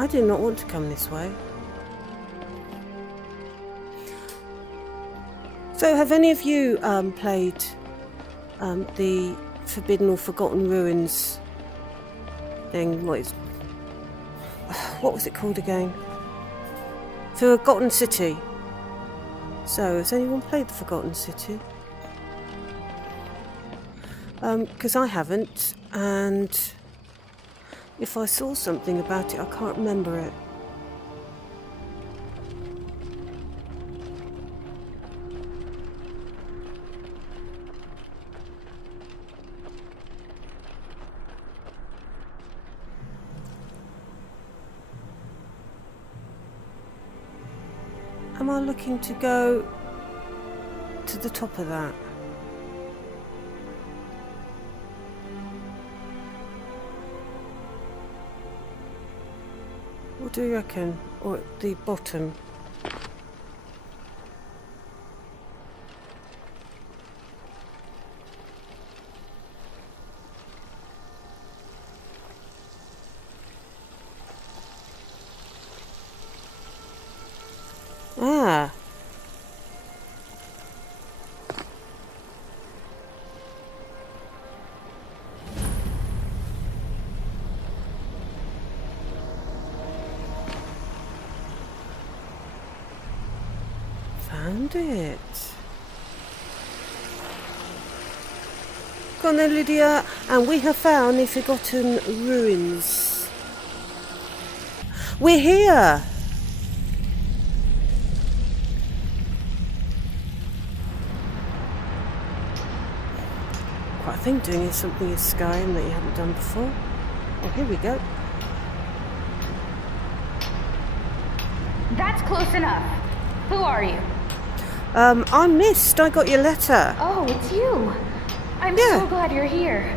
I did not want to come this way. So, have any of you played the Forbidden or Forgotten Ruins thing? What was it called again? Forgotten City. So, has anyone played the Forgotten City? Because I haven't, and if I saw something about it, I can't remember it. Am I looking to go to the top of that? What do you reckon? Or at the bottom? Ah. Found it. Come on then, Lydia, and we have found the Forgotten Ruins. We're here! Quite a thing doing something in Skyrim that you haven't done before. Oh, here we go. That's close enough. Who are you? I'm Mist. I got your letter. Oh, it's you. I'm so glad you're here.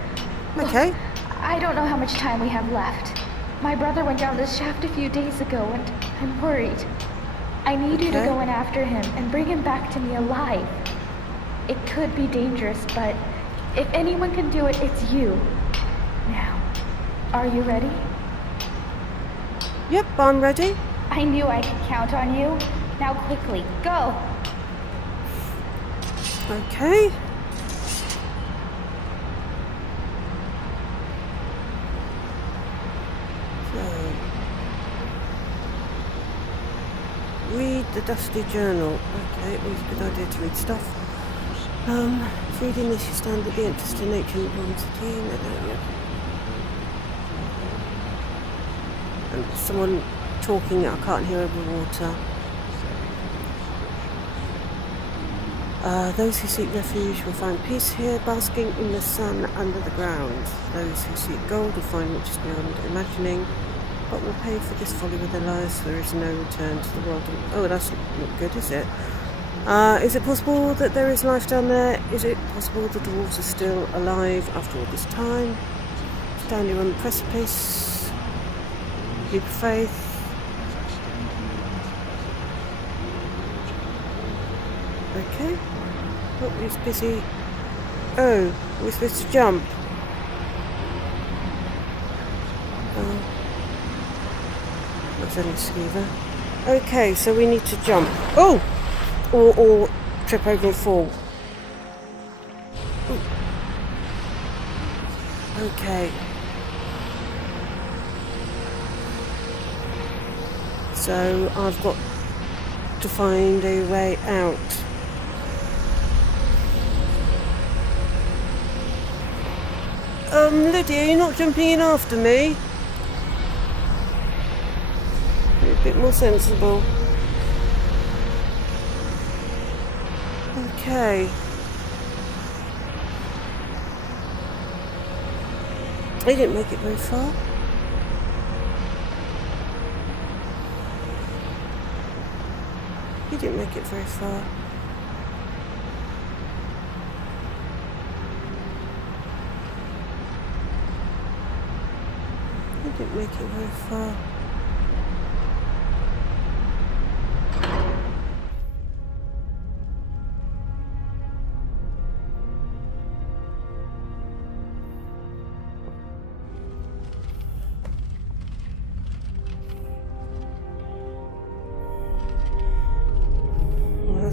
Okay. Look, I don't know how much time we have left. My brother went down this shaft a few days ago, and I'm worried. I need you to go in after him and bring him back to me alive. It could be dangerous, but if anyone can do it, it's you. Now, are you ready? Yep, I'm ready. I knew I could count on you. Now quickly, go! Okay. So, read the dusty journal. Okay, always a good idea to read stuff. Reading this, you stand at the entrance to nature and the city. And someone talking I can't hear over water. Those who seek refuge will find peace here, basking in the sun under the ground. Those who seek gold will find riches beyond imagining, but will pay for this folly with their lives. There is no return to the world. Oh, that's not good, is it? Is it possible that there is life down there? Is it possible the dwarves are still alive after all this time? Standing on the precipice. Leap of faith. Okay. Oh, he's busy. Oh, we're supposed to jump. Oh. That's only a skeever. Okay, so we need to jump. Oh! Or trip over and fall. Ooh. Okay. So I've got to find a way out. Lydia, you're not jumping in after me? Be a bit more sensible. Okay. I didn't make it very far. He didn't make it very far. He didn't make it very far.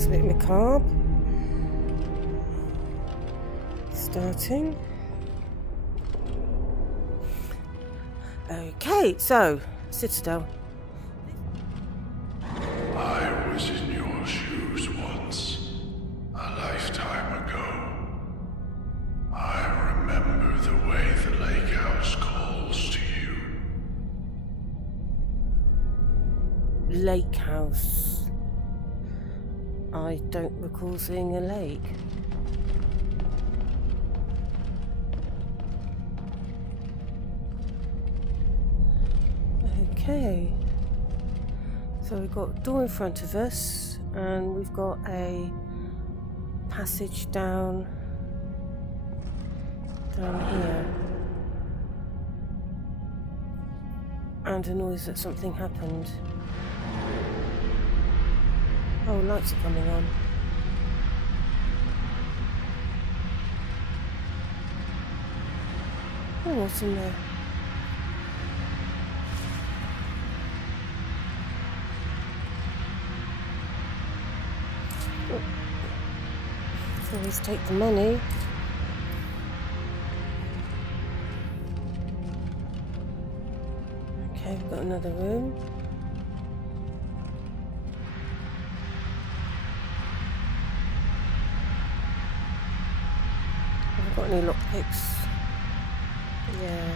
Sounds a bit macabre. Starting. Okay, so Citadel. I was in your shoes once, a lifetime ago. I remember the way the lake house calls to you. Lake house. I don't recall seeing a lake. Okay. So we've got a door in front of us, and we've got a passage down here. And a noise that something happened. Oh, lights are coming on. Oh, what's in there? Always take the money. Okay, we've got another room. Have I got any lockpicks? Yeah.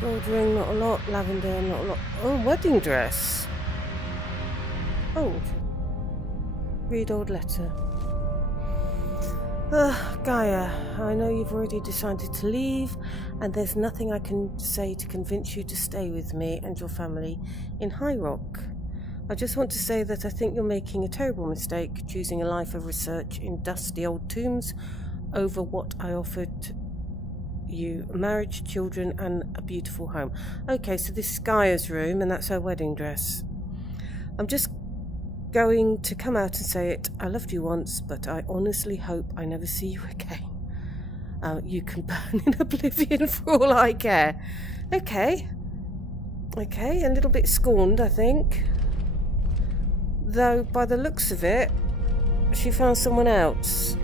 Gold ring, not a lot. Lavender, not a lot. Oh, wedding dress. Oh. Read old letter. Gaia, I know you've already decided to leave, and there's nothing I can say to convince you to stay with me and your family in High Rock. I just want to say that I think you're making a terrible mistake choosing a life of research in dusty old tombs over what I offered you: marriage, children, and a beautiful home. Okay, so this is Gaia's room, and that's her wedding dress. I'm just going to come out and say it. I loved you once, but I honestly hope I never see you again. You can burn in oblivion for all I care. Okay, a little bit scorned, I think. Though, by the looks of it, she found someone else.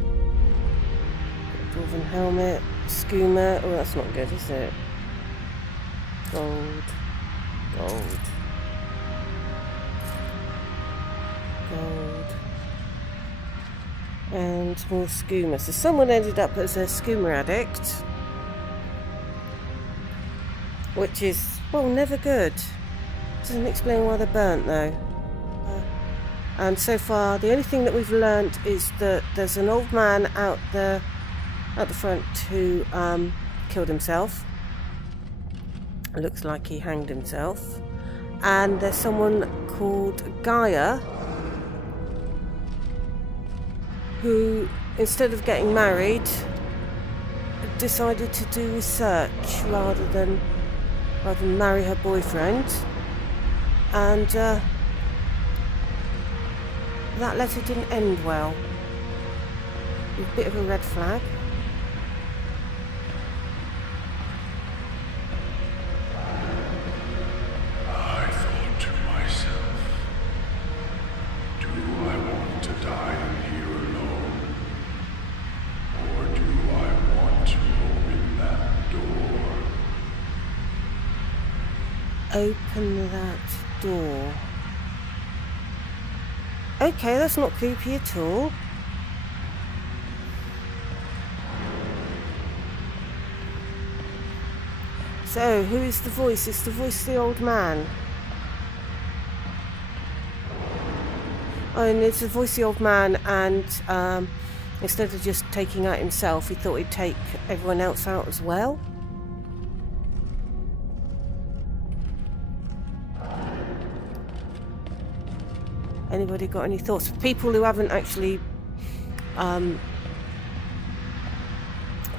Dwarven helmet. Skooma. Oh, that's not good, is it? Gold. And more skooma. So someone ended up as a skooma addict. Which is, well, never good. Doesn't explain why they're burnt, though. And so far, the only thing that we've learnt is that there's an old man out the front who killed himself. It looks like he hanged himself. And there's someone called Gaia who, instead of getting married, decided to do research rather than marry her boyfriend. And that letter didn't end well. A bit of a red flag. I thought to myself, do I want to die in here alone? Or do I want to open that door? Open that door. Okay, that's not creepy at all. So, who is the voice? It's the voice of the old man. Oh, and it's the voice of the old man, and instead of just taking out himself, he thought he'd take everyone else out as well. Anybody got any thoughts? For people who haven't actually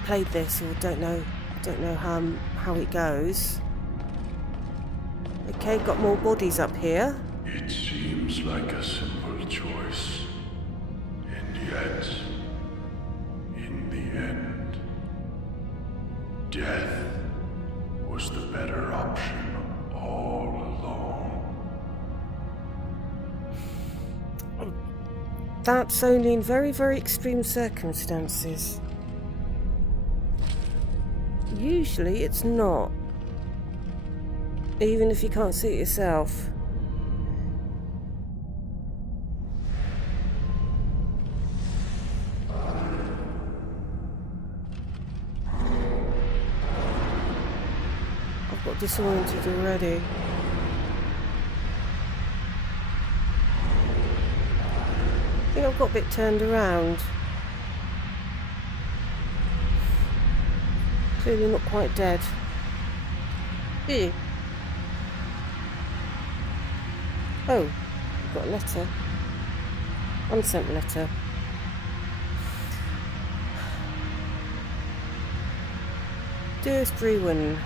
played this or don't know how it goes. Okay, got more bodies up here. It seems like a simple choice. And yet, in the end, death was the That's only in very, very extreme circumstances. Usually it's not. Even if you can't see it yourself. I've got disoriented already. I think I've got a bit turned around. Clearly not quite dead. Ew. Oh, I've got a letter. Unsent letter. Dearest Requiem,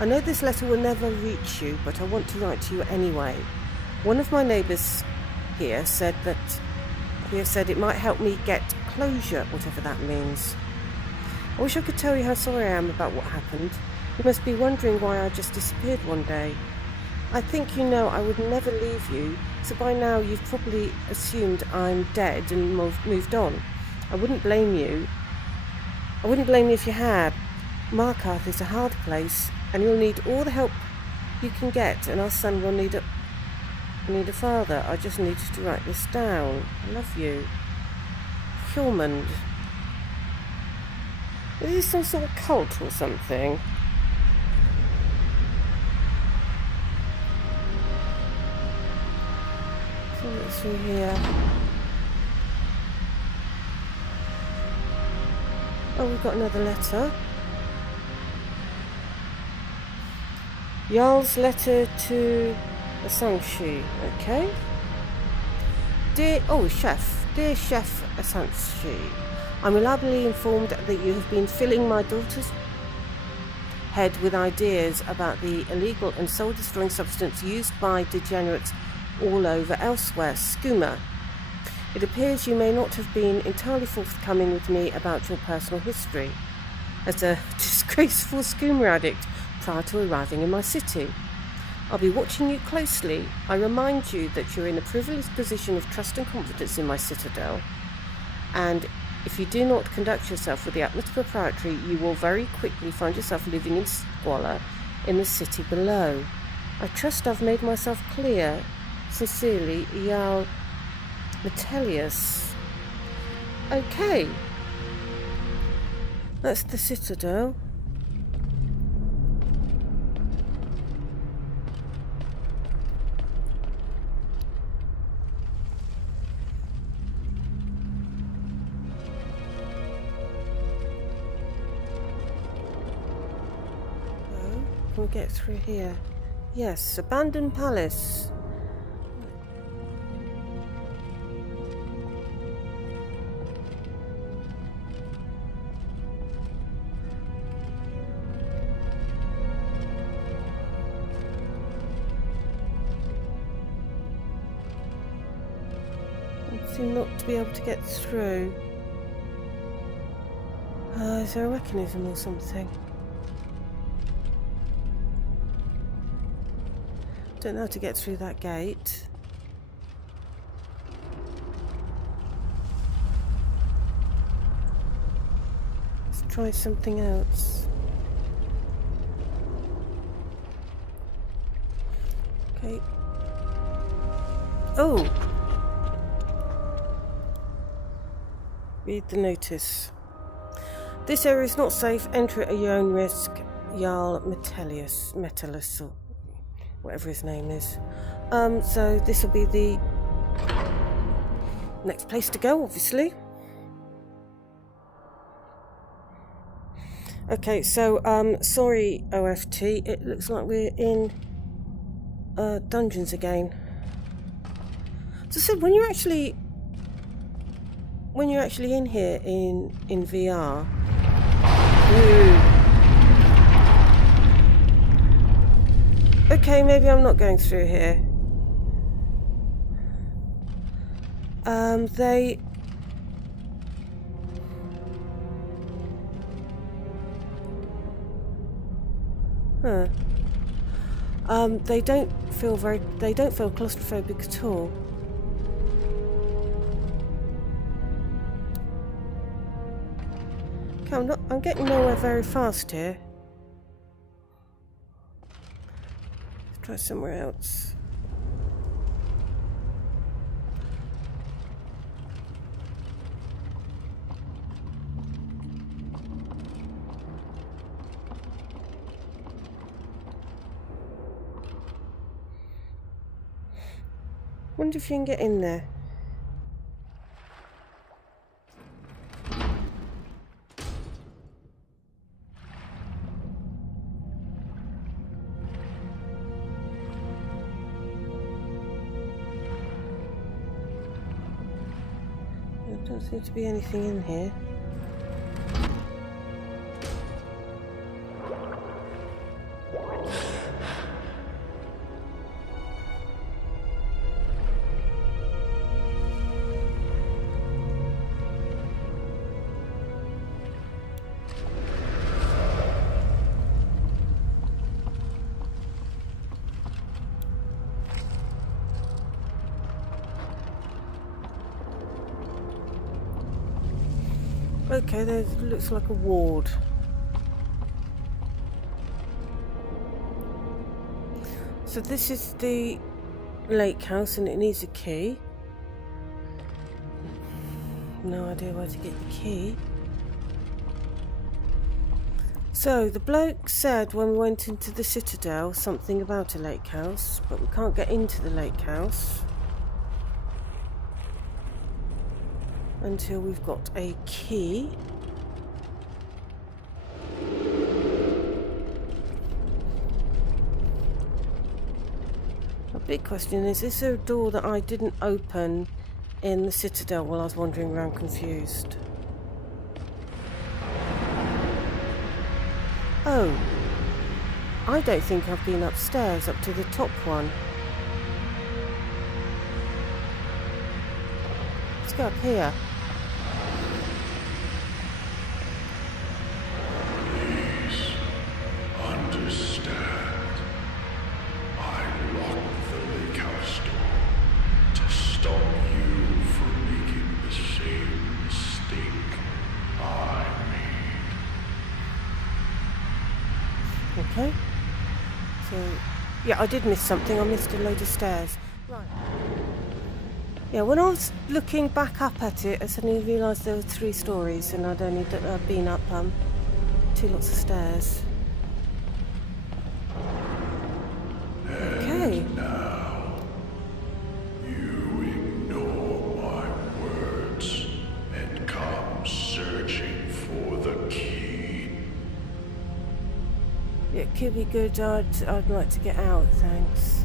I know this letter will never reach you, but I want to write to you anyway. One of my neighbours here said it might help me get closure, whatever that means. I wish I could tell you how sorry I am about what happened. You must be wondering why I just disappeared one day. I think you know I would never leave you, so by now you've probably assumed I'm dead and moved on. I wouldn't blame you. I wouldn't blame you if you had. Markarth is a hard place, and you'll need all the help you can get, and our son will need a father. I just needed to write this down. I love you. Hjormund. Is this some sort of cult or something? So let's see here. Oh, we've got another letter. Jarl's letter to Asanshi. Okay. Dear Chef Asanshi, I'm reliably informed that you have been filling my daughter's head with ideas about the illegal and soul-destroying substance used by degenerates all over elsewhere, skooma. It appears you may not have been entirely forthcoming with me about your personal history as a disgraceful skooma addict prior to arriving in my city. I'll be watching you closely. I remind you that you're in a privileged position of trust and confidence in my citadel, and if you do not conduct yourself with the utmost propriety, you will very quickly find yourself living in squalor in the city below. I trust I've made myself clear. Sincerely, Jarl Metelius. Okay. That's the citadel. Can we get through here? Yes, abandoned palace. I seem not to be able to get through. Is there a mechanism or something? Don't know how to get through that gate. Let's try something else. Okay. Oh! Read the notice. This area is not safe. Enter at your own risk. Jarl Metelius, or whatever his name is. So this will be the next place to go, obviously. Okay, so sorry OFT, it looks like we're in dungeons again. So when you're actually in here in VR. Okay, maybe I'm not going through here. They... Huh. They don't feel claustrophobic at all. Okay, I'm getting nowhere very fast here. Let's try somewhere else. Wonder if you can get in there. There doesn't seem to be anything in here. Okay, there looks like a ward. So this is the lake house and it needs a key. No idea where to get the key. So the bloke said when we went into the citadel something about a lake house, but we can't get into the lake house until we've got a key. A big question is there a door that I didn't open in the citadel while I was wandering around confused? Oh, I don't think I've been upstairs up to the top one. Let's go up here. Please understand. I locked the lake house door to stop you from making the same mistake I made. Okay. So, yeah, I did miss something. I missed a load of stairs. Right. Yeah, when I was looking back up at it, I suddenly realised there were 3 stories and I'd only been up 2 lots of stairs. Okay. And now, you ignore my words and come searching for the key. Yeah, it could be good. I'd like to get out, thanks.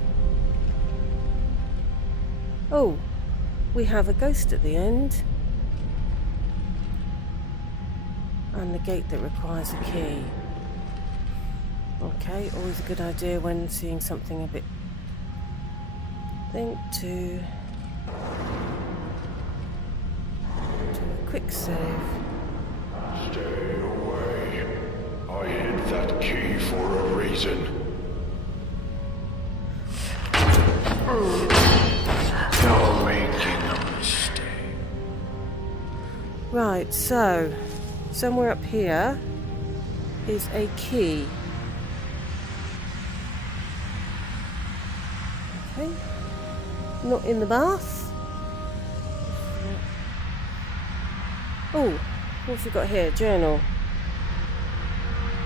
Oh, we have a ghost at the end. And the gate that requires a key. Okay, always a good idea when seeing something a bit... Think to a quick save. Stay away. I hid that key for a reason. You're making a mistake. Right, so somewhere up here is a key. Okay, not in the bath. Oh, what have we got here? Journal.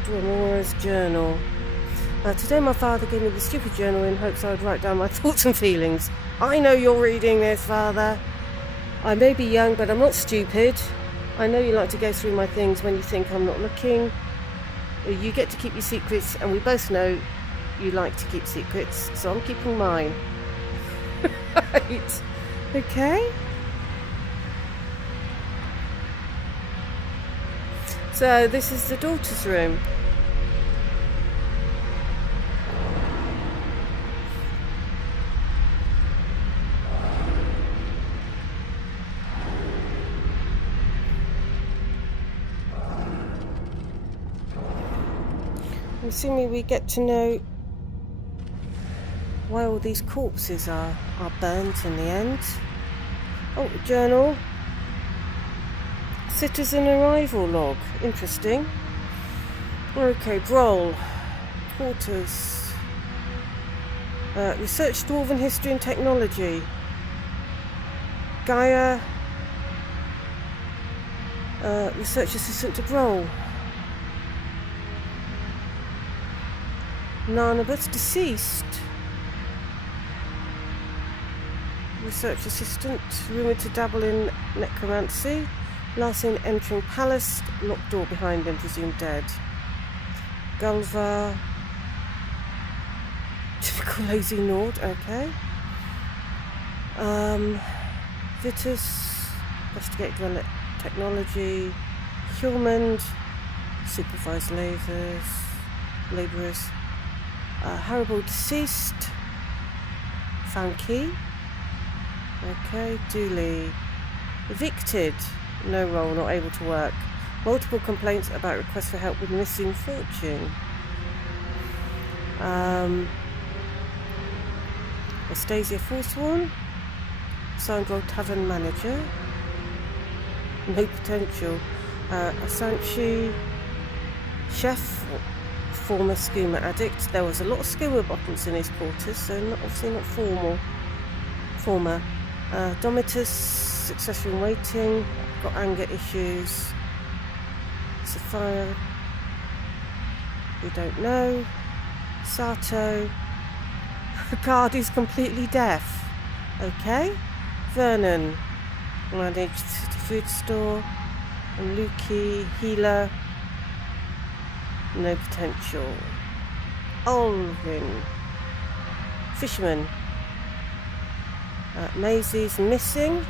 Dramora's journal. Today my father gave me the stupid journal in hopes I would write down my thoughts and feelings. I know you're reading this, Father. I may be young, but I'm not stupid. I know you like to go through my things when you think I'm not looking. You get to keep your secrets, and we both know you like to keep secrets, so I'm keeping mine. Right. Okay. So this is the daughter's room. I'm assuming we get to know why all these corpses are burnt in the end. Oh, journal. Citizen arrival log. Interesting. Okay, Droll. Quarters. Research Dwarven history and technology. Gaia. Research assistant to Droll. Narnabas, deceased. Research assistant, rumoured to dabble in necromancy. Last seen entering palace, locked door behind him, presumed dead. Gulva. Typical lazy Nord, okay. Vitus, investigate develop technology. Hulmand, supervise labourers. Haribo, deceased. Found key. Okay, Dooley. Evicted. No role, not able to work. Multiple complaints about requests for help with missing fortune. Astasia Forsworn. Signed role tavern manager. No potential. Asanchi. Chef. Former skooma addict. There was a lot of skooma bottles in his quarters, so obviously not former. Domitus, successor in waiting, got anger issues. Sapphire, we don't know. Sato, Ricard is completely deaf. Okay. Vernon, managed city food store. And Luki, healer. No potential. Olvin, fisherman. Maisie's missing.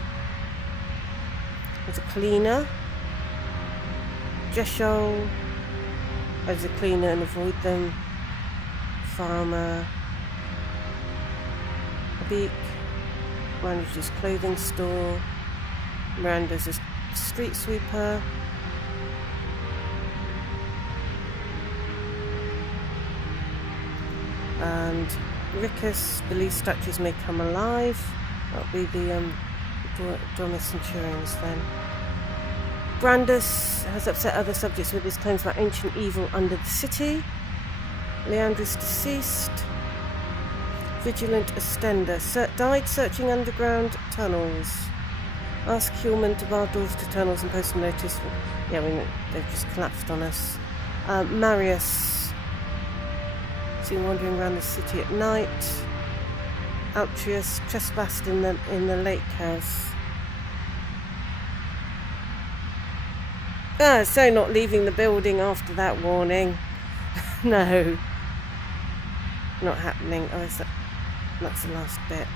There's a cleaner. Jeshol as a cleaner and avoid them. Farmer. Abik manages clothing store. Miranda's a street sweeper. And Rickus believes statues may come alive. That'll be the Dorma Centurions then. Brandus has upset other subjects with his claims about ancient evil under the city. Leandris deceased. Vigilant Ostender died searching underground tunnels. Ask Hulman to bar doors to tunnels and post a notice. Yeah, they've just collapsed on us. Marius seen wandering around the city at night. Altrius trespassed in the lake house. So not leaving the building after that warning. No. Not happening. That's the last bit.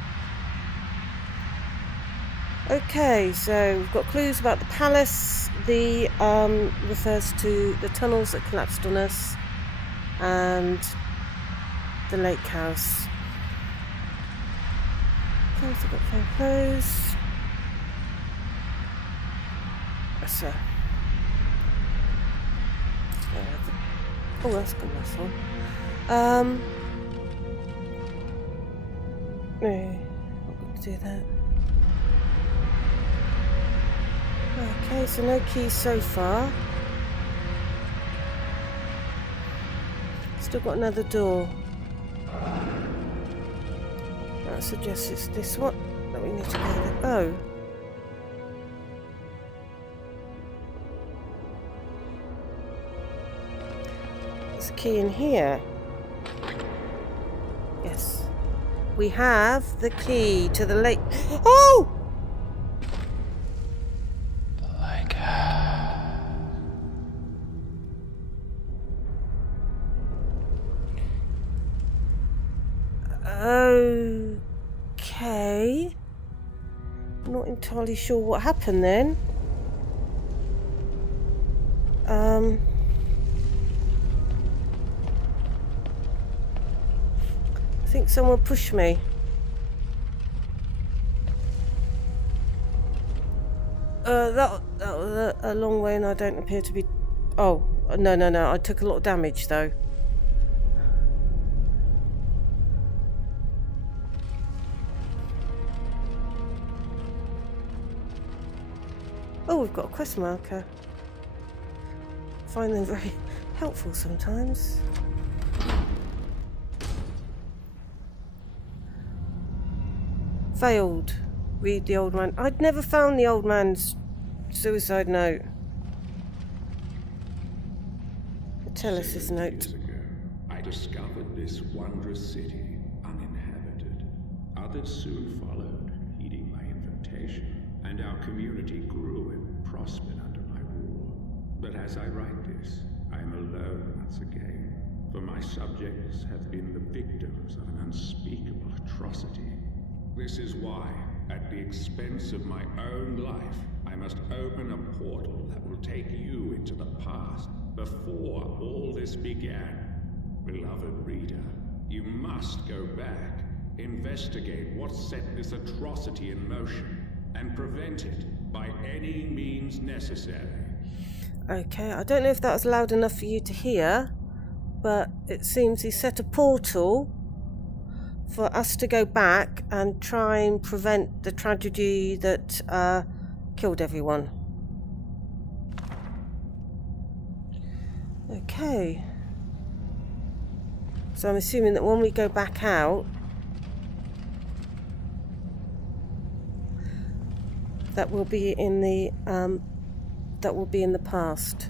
Okay, so we've got clues about the palace. The refers to the tunnels that collapsed on us and the lake house. Okay, so I've got phone clothes. So, oh, that's good, nice one. No, not going to do that. Okay, so no keys so far. Still got another door. That suggests it's this one that we need to go there. Oh. There's a key in here. Yes. We have the key to the lake. Oh! Okay. Not entirely sure what happened then. I think someone pushed me. That was a long way and I don't appear to be... Oh, no. I took a lot of damage though. Oh, we've got a quest marker. Find them very helpful sometimes. Failed. Read the old man. I'd never found the old man's suicide note. Tell us his note. Years ago, I discovered this wondrous city uninhabited. Others soon followed, heeding my invitation, and our community grew and prospered under my rule. But as I write this, I am alone once again, for my subjects have been the victims of an unspeakable atrocity. This is why, at the expense of my own life, I must open a portal that will take you into the past, before all this began. Beloved reader, you must go back, investigate what set this atrocity in motion, and prevent it by any means necessary. Okay, I don't know if that was loud enough for you to hear, but it seems he set a portal for us to go back and try and prevent the tragedy that killed everyone. Okay. So I'm assuming that when we go back out, that will be in the past.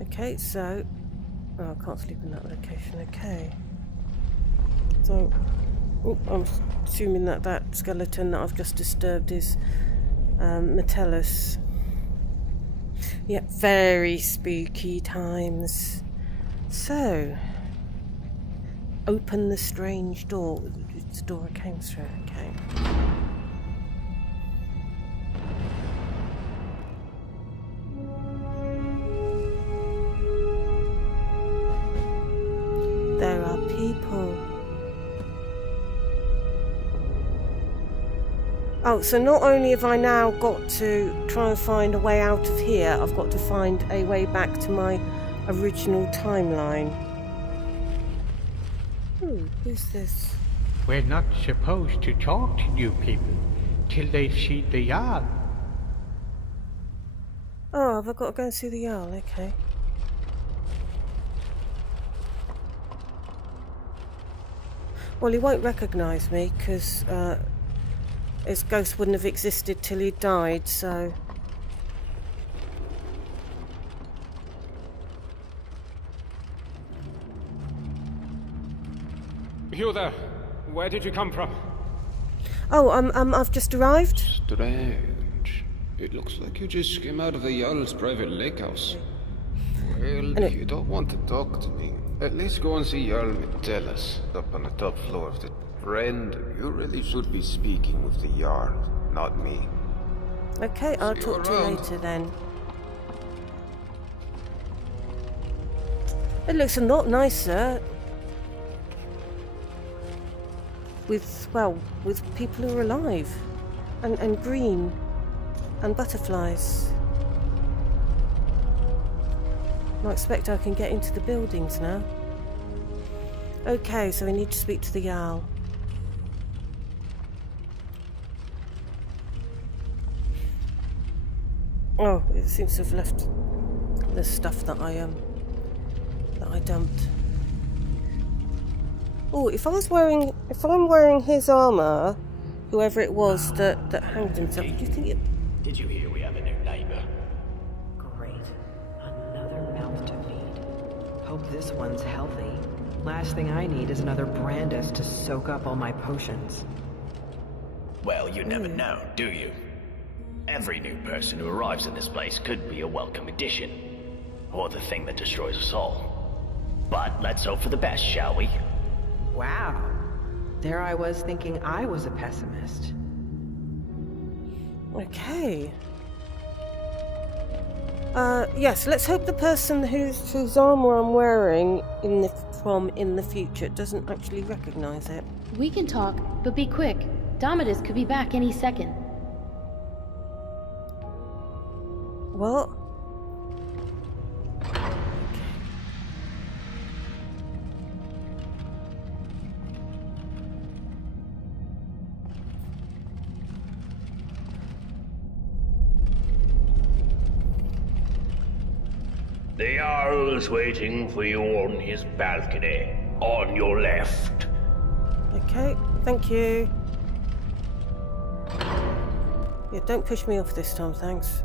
Okay, so I can't sleep in that location. Okay. So I'm assuming that that skeleton that I've just disturbed is Metellus. Yeah, very spooky times. So, open the strange door. It's the door I came through. Okay. There are people. Oh, so not only have I now got to try and find a way out of here, I've got to find a way back to my original timeline. Ooh, who's this? We're not supposed to talk to you people till they see the Jarl. Oh, have I got to go and see the Jarl? Okay. Well, he won't recognise me because his ghost wouldn't have existed till he died, so... You there? Where did you come from? Oh, I've just arrived. Strange. It looks like you just came out of the Jarl's private lake house. Well, if you don't want to talk to me, at least go and see Jarl Metellus up on the top floor of the... Friend, you really should be speaking with the Jarl, not me. Okay, I'll See you talk to you around. later then. It looks a lot nicer. With, well, with people who are alive. And green. And butterflies. I expect I can get into the buildings now. Okay, so we need to speak to the Jarl. Oh, it seems to have left the stuff that I dumped. Oh, if I'm wearing his armor, whoever it was that hanged himself, do you think it... Did you hear we have a new neighbor? Great. Another mouth to feed. Hope this one's healthy. Last thing I need is another Brandis to soak up all my potions. Well, you never know, do you? Every new person who arrives in this place could be a welcome addition. Or the thing that destroys us all. But let's hope for the best, shall we? Wow. There I was thinking I was a pessimist. Okay. Yes, let's hope the person whose armor I'm wearing in the future doesn't actually recognize it. We can talk, but be quick. Domitus could be back any second. What? The Jarl's waiting for you on his balcony, on your left. Okay, thank you. Yeah, don't push me off this time, thanks.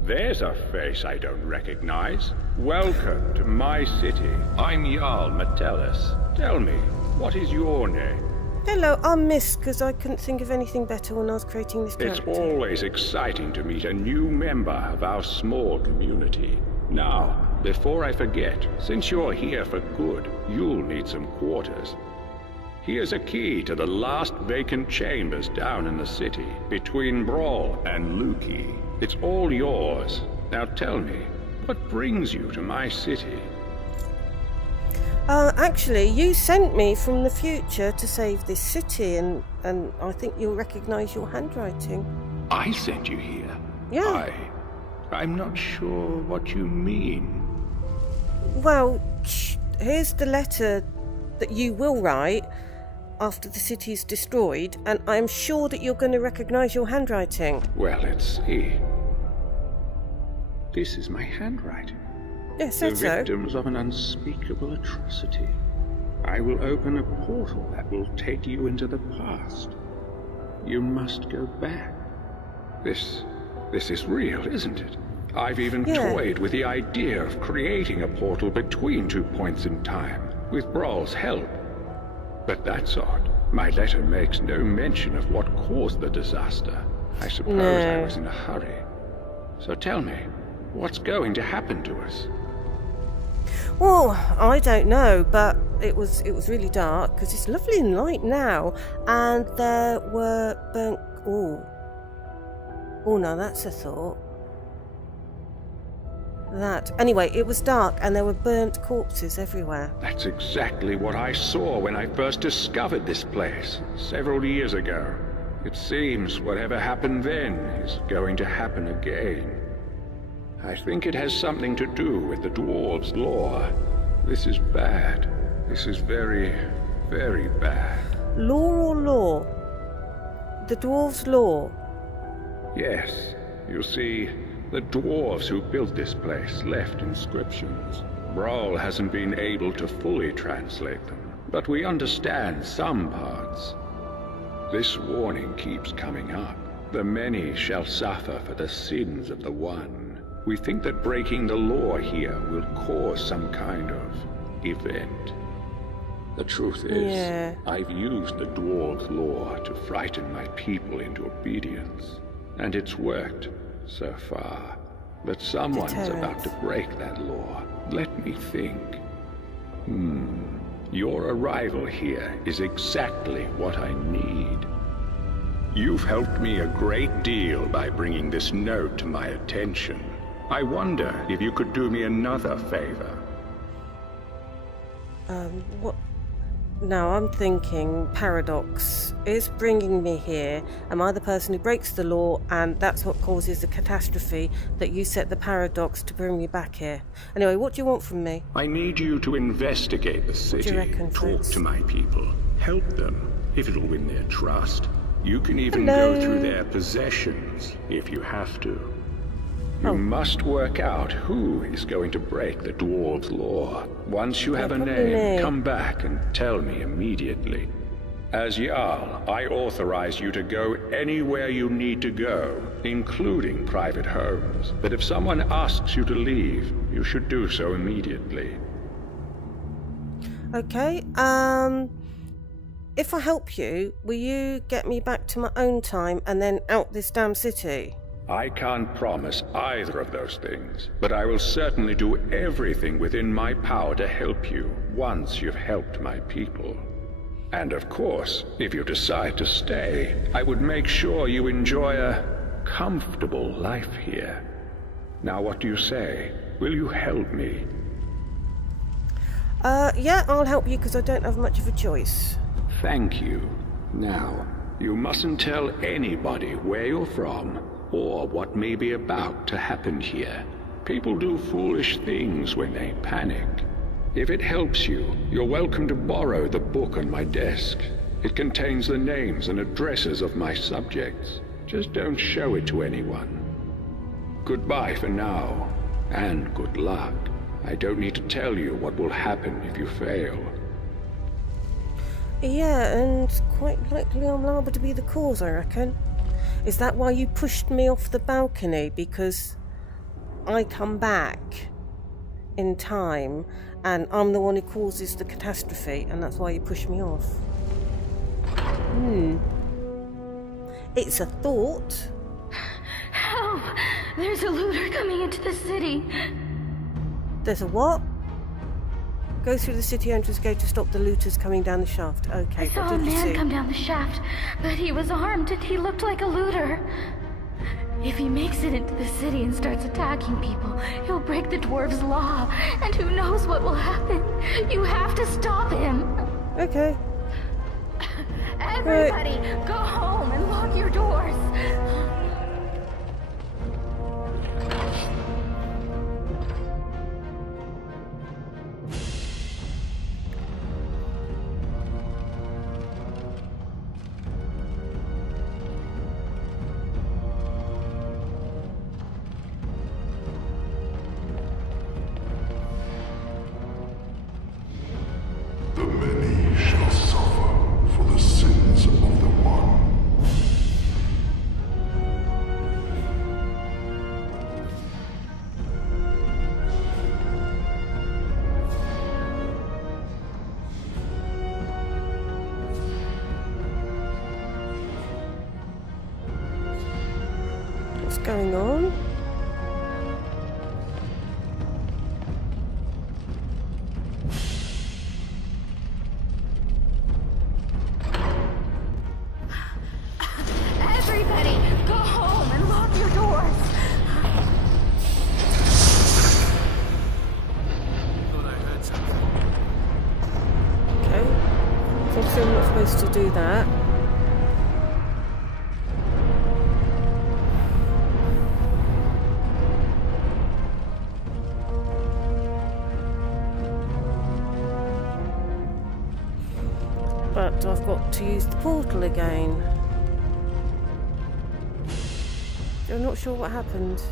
There's a face I don't recognize. Welcome to my city. I'm Jarl Metellus. Tell me, what is your name? Hello, I'm Miss, because I couldn't think of anything better when I was creating this character. It's always exciting to meet a new member of our small community. Now, before I forget, since you're here for good, you'll need some quarters. Here's a key to the last vacant chambers down in the city, between Brawl and Luki. It's all yours. Now tell me, what brings you to my city? Actually, you sent me from the future to save this city, and I think you'll recognize your handwriting. I sent you here? Yeah. I'm not sure what you mean. Well, here's the letter that you will write after the city is destroyed, and I'm sure that you're going to recognize your handwriting. Well, let's see. This is my handwriting. Yes, so. The victims of an unspeakable atrocity. I will open a portal that will take you into the past. You must go back. This is real, isn't it? I've even toyed with the idea of creating a portal between 2 points in time, with Brawl's help. But that's odd. My letter makes no mention of what caused the disaster. I suppose I was in a hurry. So tell me, what's going to happen to us? Well, I don't know, but it was really dark, because it's lovely and light now, and there were burnt... Oh, no, that's a thought. Anyway, it was dark, and there were burnt corpses everywhere. That's exactly what I saw when I first discovered this place, several years ago. It seems whatever happened then is going to happen again. I think it has something to do with the dwarves' lore. This is bad. This is very, very bad. Lore or law? The dwarves' lore? Yes. You see, the dwarves who built this place left inscriptions. Brawl hasn't been able to fully translate them, but we understand some parts. This warning keeps coming up. The many shall suffer for the sins of the one. We think that breaking the law here will cause some kind of event. The truth is, I've used the dwarves' law to frighten my people into obedience. And it's worked, so far. But someone's about to break that law. Let me think. Your arrival here is exactly what I need. You've helped me a great deal by bringing this note to my attention. I wonder if you could do me another favor. What? Now I'm thinking Paradox is bringing me here. Am I the person who breaks the law, and that's what causes the catastrophe that you set the Paradox to bring me back here? Anyway, what do you want from me? I need you to investigate the city, talk to my people, help them, if it'll win their trust. You can even go through their possessions, if you have to. You must work out who is going to break the dwarves' law. Once you have a name, come back and tell me immediately. As Jarl, I authorize you to go anywhere you need to go, including private homes. But if someone asks you to leave, you should do so immediately. Okay, if I help you, will you get me back to my own time and then out this damn city? I can't promise either of those things, but I will certainly do everything within my power to help you once you've helped my people. And of course, if you decide to stay, I would make sure you enjoy a comfortable life here. Now what do you say? Will you help me? Yeah, I'll help you because I don't have much of a choice. Thank you. Now, you mustn't tell anybody where you're from or what may be about to happen here. People do foolish things when they panic. If it helps you, you're welcome to borrow the book on my desk. It contains the names and addresses of my subjects. Just don't show it to anyone. Goodbye for now. And good luck. I don't need to tell you what will happen if you fail. Yeah, and quite likely I'm liable to be the cause, I reckon. Is that why you pushed me off the balcony? Because I come back in time and I'm the one who causes the catastrophe, and that's why you pushed me off? It's a thought. Help! There's a looter coming into the city. There's a what? Go through the city entrance gate to stop the looters coming down the shaft. Okay, I saw what a did you man see? come down the shaft, but he was armed and he looked like a looter. If he makes it into the city and starts attacking people, he'll break the dwarves' law, and who knows what will happen. You have to stop him. Okay. Everybody, go home and lock your doors. The many shall suffer for the sins of the one. What's going on? Everybody, go home and lock your doors. Okay. So obviously I'm not supposed to do that. But I've got to use the portal again. I'm not sure what happened.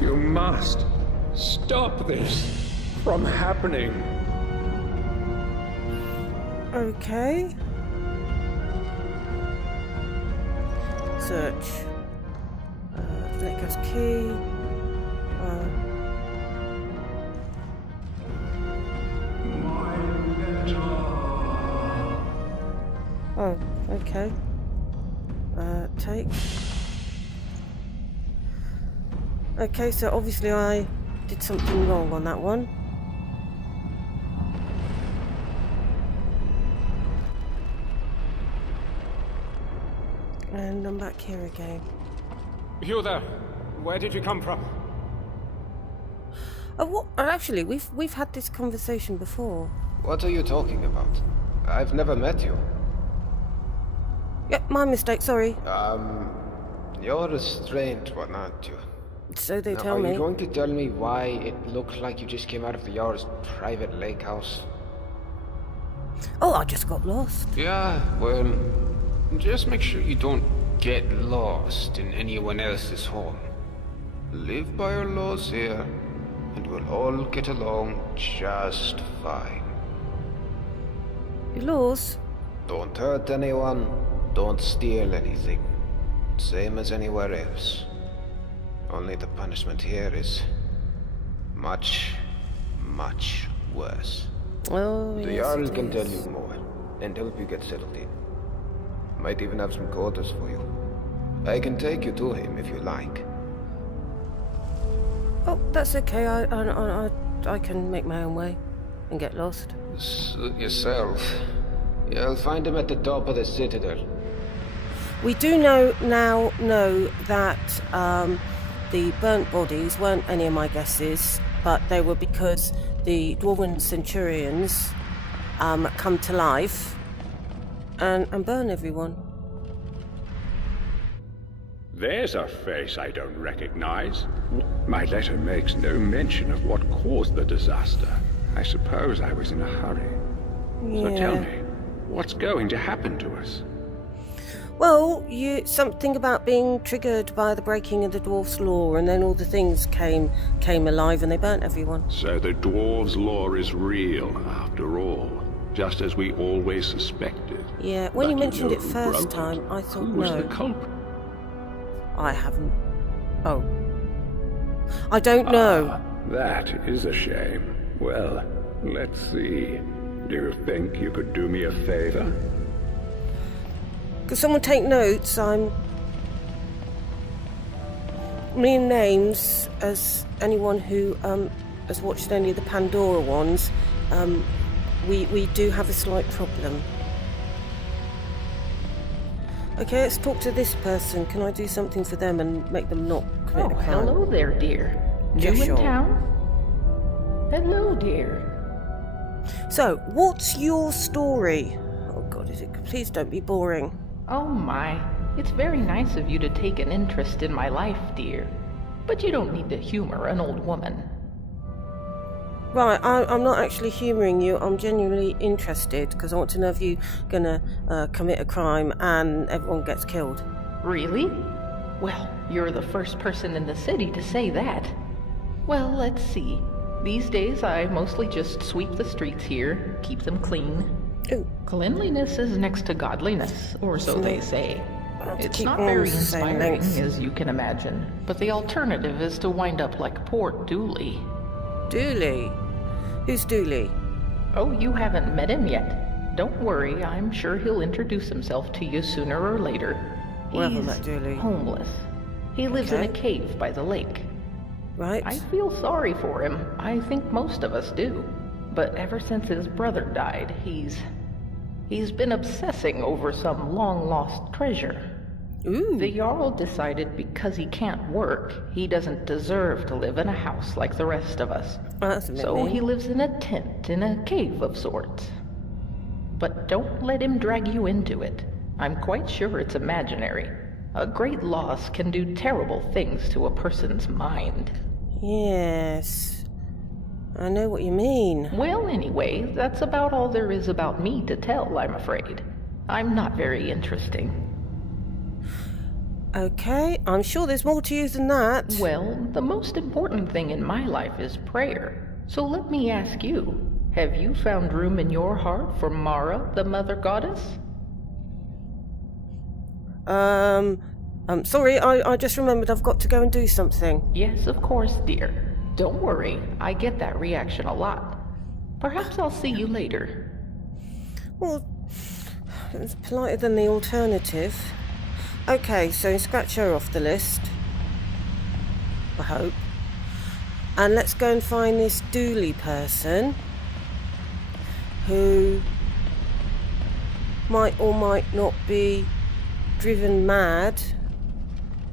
You must stop this from happening. Okay. Search. Echo's key. Oh, okay. Take. Okay, so obviously I did something wrong on that one. And I'm back here again. You there? Where did you come from? Oh, what? Actually, we've had this conversation before. What are you talking about? I've never met you. Yeah, my mistake. Sorry. You're a strange one, aren't you? So they Now, tell me. Are you going to tell me why it looks like you just came out of the Jarl's private lake house? Oh, I just got lost. Yeah, well, just make sure you don't get lost in anyone else's home. Live by our laws here, and we'll all get along just fine. Your laws? Don't hurt anyone, don't steal anything. Same as anywhere else. Only the punishment here is much, much worse. Oh, The yes, Jarl it can tell is. you more, and help you get settled in. Might even have some quarters for you. I can take you to him if you like. Oh, that's okay. I can make my own way and get lost. Suit yourself. You'll find him at the top of the citadel. We do know that the burnt bodies weren't any of my guesses, but they were because the dwarven centurions come to life and burn everyone. There's a face I don't recognize. My letter makes no mention of what caused the disaster. I suppose I was in a hurry. Yeah. So tell me, what's going to happen to us? Well, something about being triggered by the breaking of the dwarf's law, and then all the things came alive and they burnt everyone. So the dwarves' law is real, after all, just as we always suspected. Yeah, when you But mentioned know it who first broke time, it? I thought Who was no. the culprit? I haven't. Oh. I don't know. That is a shame. Well, let's see. Do you think you could do me a favor? Could someone take notes? I'm mean names as anyone who has watched any of the Pandora ones. We do have a slight problem. Okay, let's talk to this person. Can I do something for them and make them not commit a crime? Hello there, dear. New in sure. town? Hello, dear. So, what's your story? Oh God, please don't be boring. Oh my, it's very nice of you to take an interest in my life, dear. But you don't need to humor an old woman. Right, I'm not actually humouring you. I'm genuinely interested because I want to know if you're gonna commit a crime and everyone gets killed. Really? Well, you're the first person in the city to say that. Well, let's see. These days I mostly just sweep the streets here, keep them clean. Ooh. Cleanliness is next to godliness, or so they say. It's keep not on very the same inspiring, length. as you can imagine, but the alternative is to wind up like poor Dooley. Dooley? Who's Dooley? Oh, you haven't met him yet. Don't worry, I'm sure he'll introduce himself to you sooner or later. Well, He's that Dooley. homeless. He lives in a Okay. cave by the lake. Right. I feel sorry for him. I think most of us do. But ever since his brother died, he's been obsessing over some long-lost treasure. Ooh. The Jarl decided because he can't work, he doesn't deserve to live in a house like the rest of us. That's a bit So mean. he lives in a tent in a cave of sorts. But don't let him drag you into it. I'm quite sure it's imaginary. A great loss can do terrible things to a person's mind. Yes. I know what you mean. Well, anyway, that's about all there is about me to tell, I'm afraid. I'm not very interesting. Okay, I'm sure there's more to you than that. Well, the most important thing in my life is prayer. So let me ask you, have you found room in your heart for Mara, the Mother Goddess? Sorry, I just remembered I've got to go and do something. Yes, of course, dear. Don't worry, I get that reaction a lot. Perhaps I'll see you later. Well, it's politer than the alternative. Okay, so scratch her off the list. I hope. And let's go and find this Dooley person who might or might not be driven mad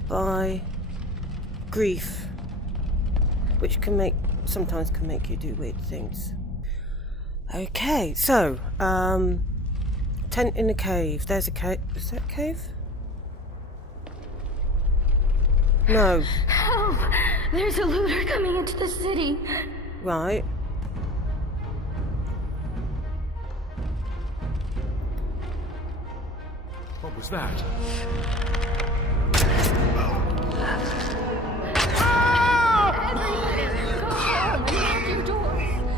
by grief, which sometimes can make you do weird things. Okay, so tent in a cave. There's a cave. Is that a cave? No. Help! There's a looter coming into the city. Right. What was that? Everybody, go home and lock your doors.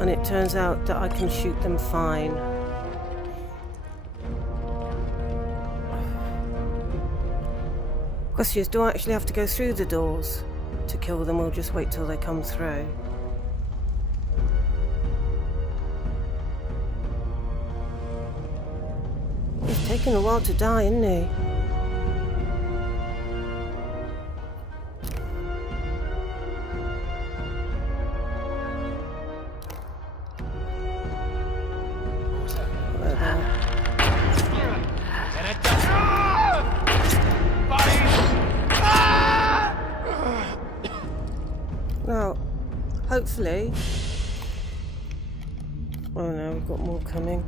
And it turns out that I can shoot them fine. Question is, do I actually have to go through the doors to kill them, or just wait till they come through? He's taken a while to die, isn't he? Now, hopefully... Oh no, we've got more coming.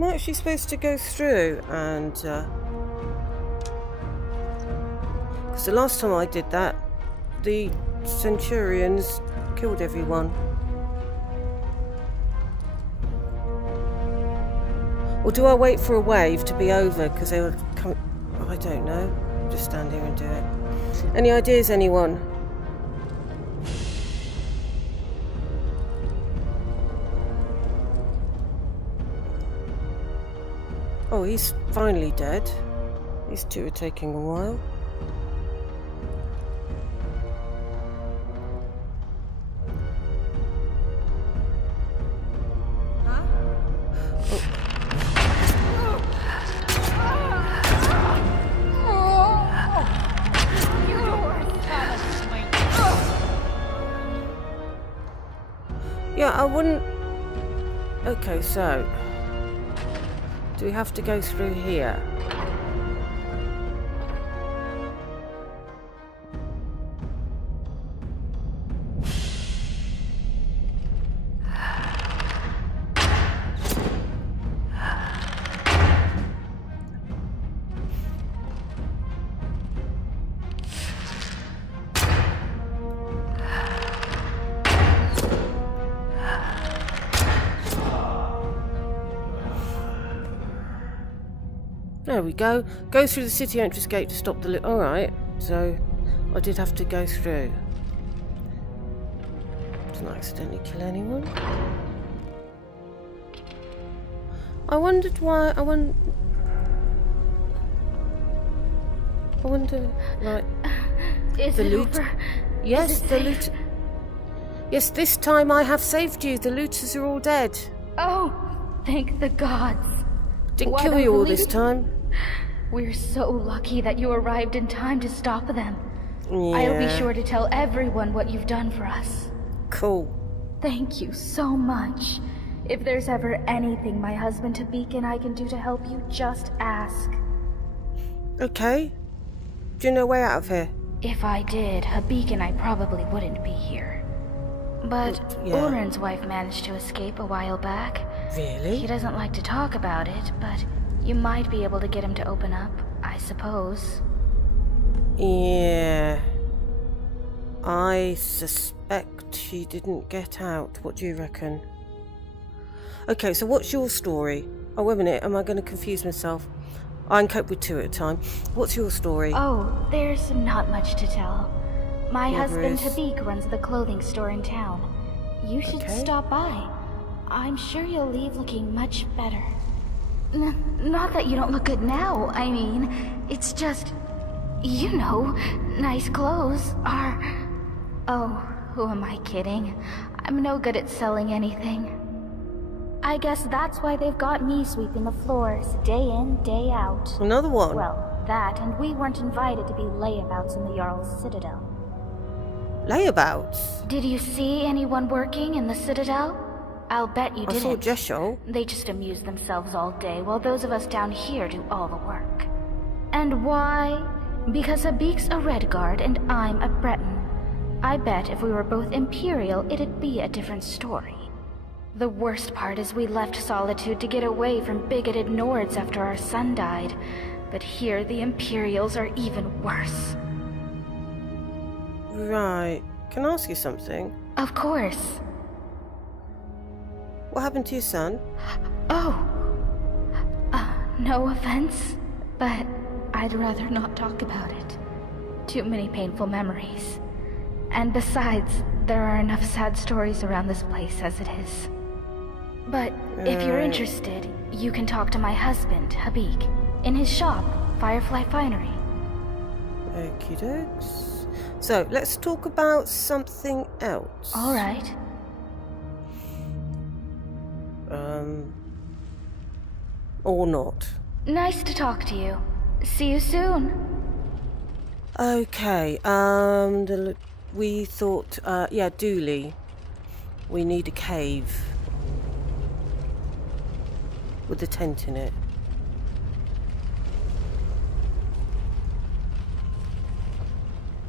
Am I actually supposed to go through and... Because the last time I did that, the Centurions killed everyone. Or do I wait for a wave to be over because they were coming? I don't know. Just stand here and do it. Any ideas, anyone? Oh, he's finally dead. These two are taking a while. Yeah, I wouldn't... Okay, so... Do we have to go through here? There we go. Go through the city entrance gate to stop the... Alright, so I did have to go through. Didn't accidentally kill anyone. I wondered why... I wonder, like... Is the it loot... over? Yes, Is it the safe? loot... Yes, this time I have saved you. The looters are all dead. Oh, thank the gods. Didn't What kill a you all this relief. time. We're so lucky that you arrived in time to stop them. Yeah. I'll be sure to tell everyone what you've done for us. Cool. Thank you so much. If there's ever anything my husband Habik and I can do to help you, just ask. Okay. Do you know a way out of here? If I did, Habik and I probably wouldn't be here. But Yeah. Oren's wife managed to escape a while back. Really? He doesn't like to talk about it, but you might be able to get him to open up, I suppose. Yeah. I suspect she didn't get out. What do you reckon? Okay, so what's your story? Oh, wait a minute. Am I going to confuse myself? I can cope with two at a time. What's your story? Oh, there's not much to tell. My Never husband is. Habik runs the clothing store in town. You should Okay. stop by. I'm sure you'll leave looking much better. Not that you don't look good now, I mean, it's just... You know, nice clothes are... Oh, who am I kidding? I'm no good at selling anything. I guess that's why they've got me sweeping the floors, day in, day out. Another one? Well, that, and we weren't invited to be layabouts in the Jarl's Citadel. Layabouts? Did you see anyone working in the Citadel? I'll bet you I didn't. saw Jesho. They just amuse themselves all day while those of us down here do all the work. And why? Because Habik's a Redguard and I'm a Breton. I bet if we were both Imperial, it'd be a different story. The worst part is we left Solitude to get away from bigoted Nords after our son died. But here the Imperials are even worse. Right. Can I ask you something? Of course. What happened to your son? Oh. No offense, but I'd rather not talk about it. Too many painful memories. And besides, there are enough sad stories around this place as it is. But if you're interested, you can talk to my husband, Habik, in his shop, Firefly Finery. Okie dokes. So, let's talk about something else. All right. Or not. Nice to talk to you. See you soon. Okay, we thought, yeah, Dooley. We need a cave. With a tent in it.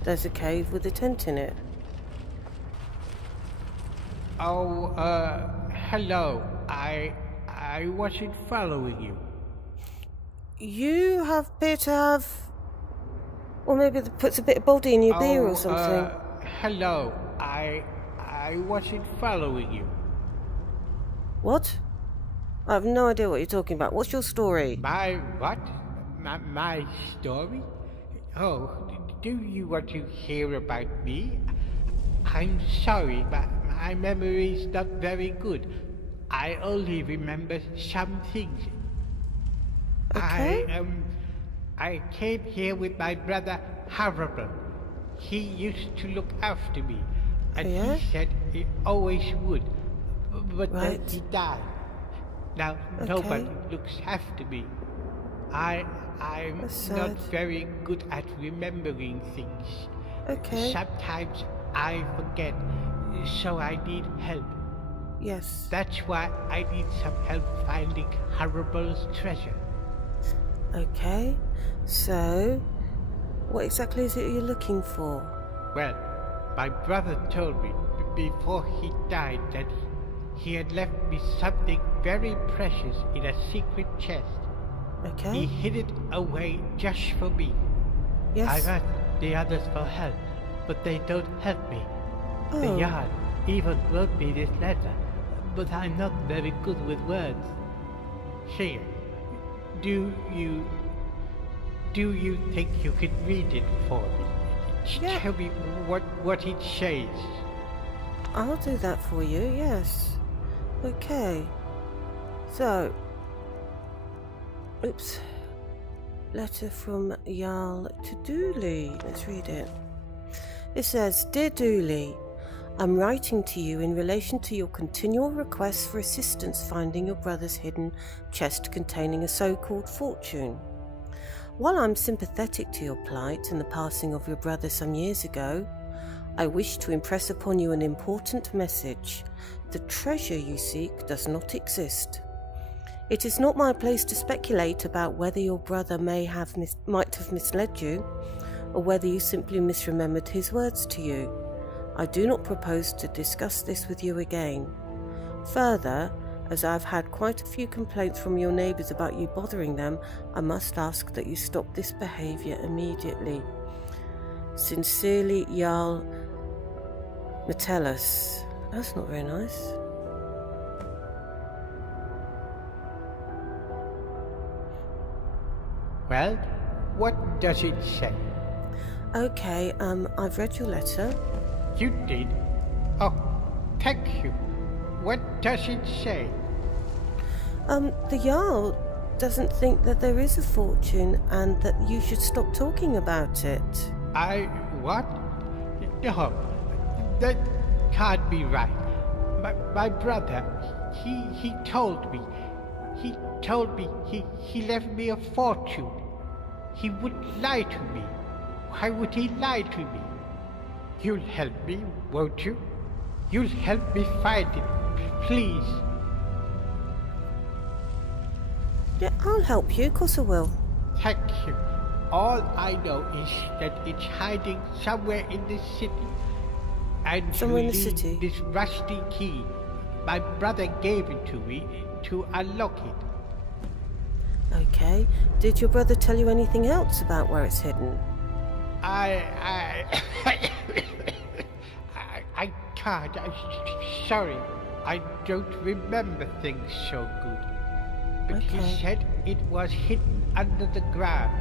There's a cave with a tent in it. Oh, hello. I wasn't following you. You appear to have... Or maybe it puts a bit of body in your beer or something. Hello. I wasn't following you. What? I have no idea what you're talking about. What's your story? My what? My story? Oh, do you want to hear about me? I'm sorry, but my memory is not very good. I only remember some things. Okay. I came here with my brother Harrible. He used to look after me, and Yeah? he said he always would. But then Right. he died. Now nobody looks after me. I'm That's not sad. very good at remembering things. Okay. Sometimes I forget, so I need help. Yes. That's why I need some help finding Harrible's treasure. Okay. So, what exactly is it you're looking for? Well, my brother told me before he died that he had left me something very precious in a secret chest. Okay. He hid it away just for me. Yes. I've asked the others for help, but they don't help me. The Oh. Yard even wrote me this letter, but I'm not very good with words. Here, do you think you could read it for me? Yeah. Tell me what it says. I'll do that for you, yes. Okay. So, oops. Letter from Jarl to Dooley. Let's read it. It says, Dear Dooley, I'm writing to you in relation to your continual requests for assistance finding your brother's hidden chest containing a so-called fortune. While I'm sympathetic to your plight and the passing of your brother some years ago, I wish to impress upon you an important message. The treasure you seek does not exist. It is not my place to speculate about whether your brother might have misled you, or whether you simply misremembered his words to you. I do not propose to discuss this with you again. Further, as I've had quite a few complaints from your neighbours about you bothering them, I must ask that you stop this behaviour immediately. Sincerely, Jarl Metellus. That's not very nice. Well, what does it say? Okay, I've read your letter. You did? Oh, thank you. What does it say? The Jarl doesn't think that there is a fortune and that you should stop talking about it. What? No, that can't be right. My brother, he told me. He told me he left me a fortune. He wouldn't lie to me. Why would he lie to me? You'll help me, won't you? You'll help me find it, please. Yeah, I'll help you, of course I will. Thank you. All I know is that it's hiding somewhere in the city. And Somewhere in the you need city? this rusty key. My brother gave it to me to unlock it. Okay. Did your brother tell you anything else about where it's hidden? I can't. Sorry. I don't remember things so good. But Okay. he said it was hidden under the ground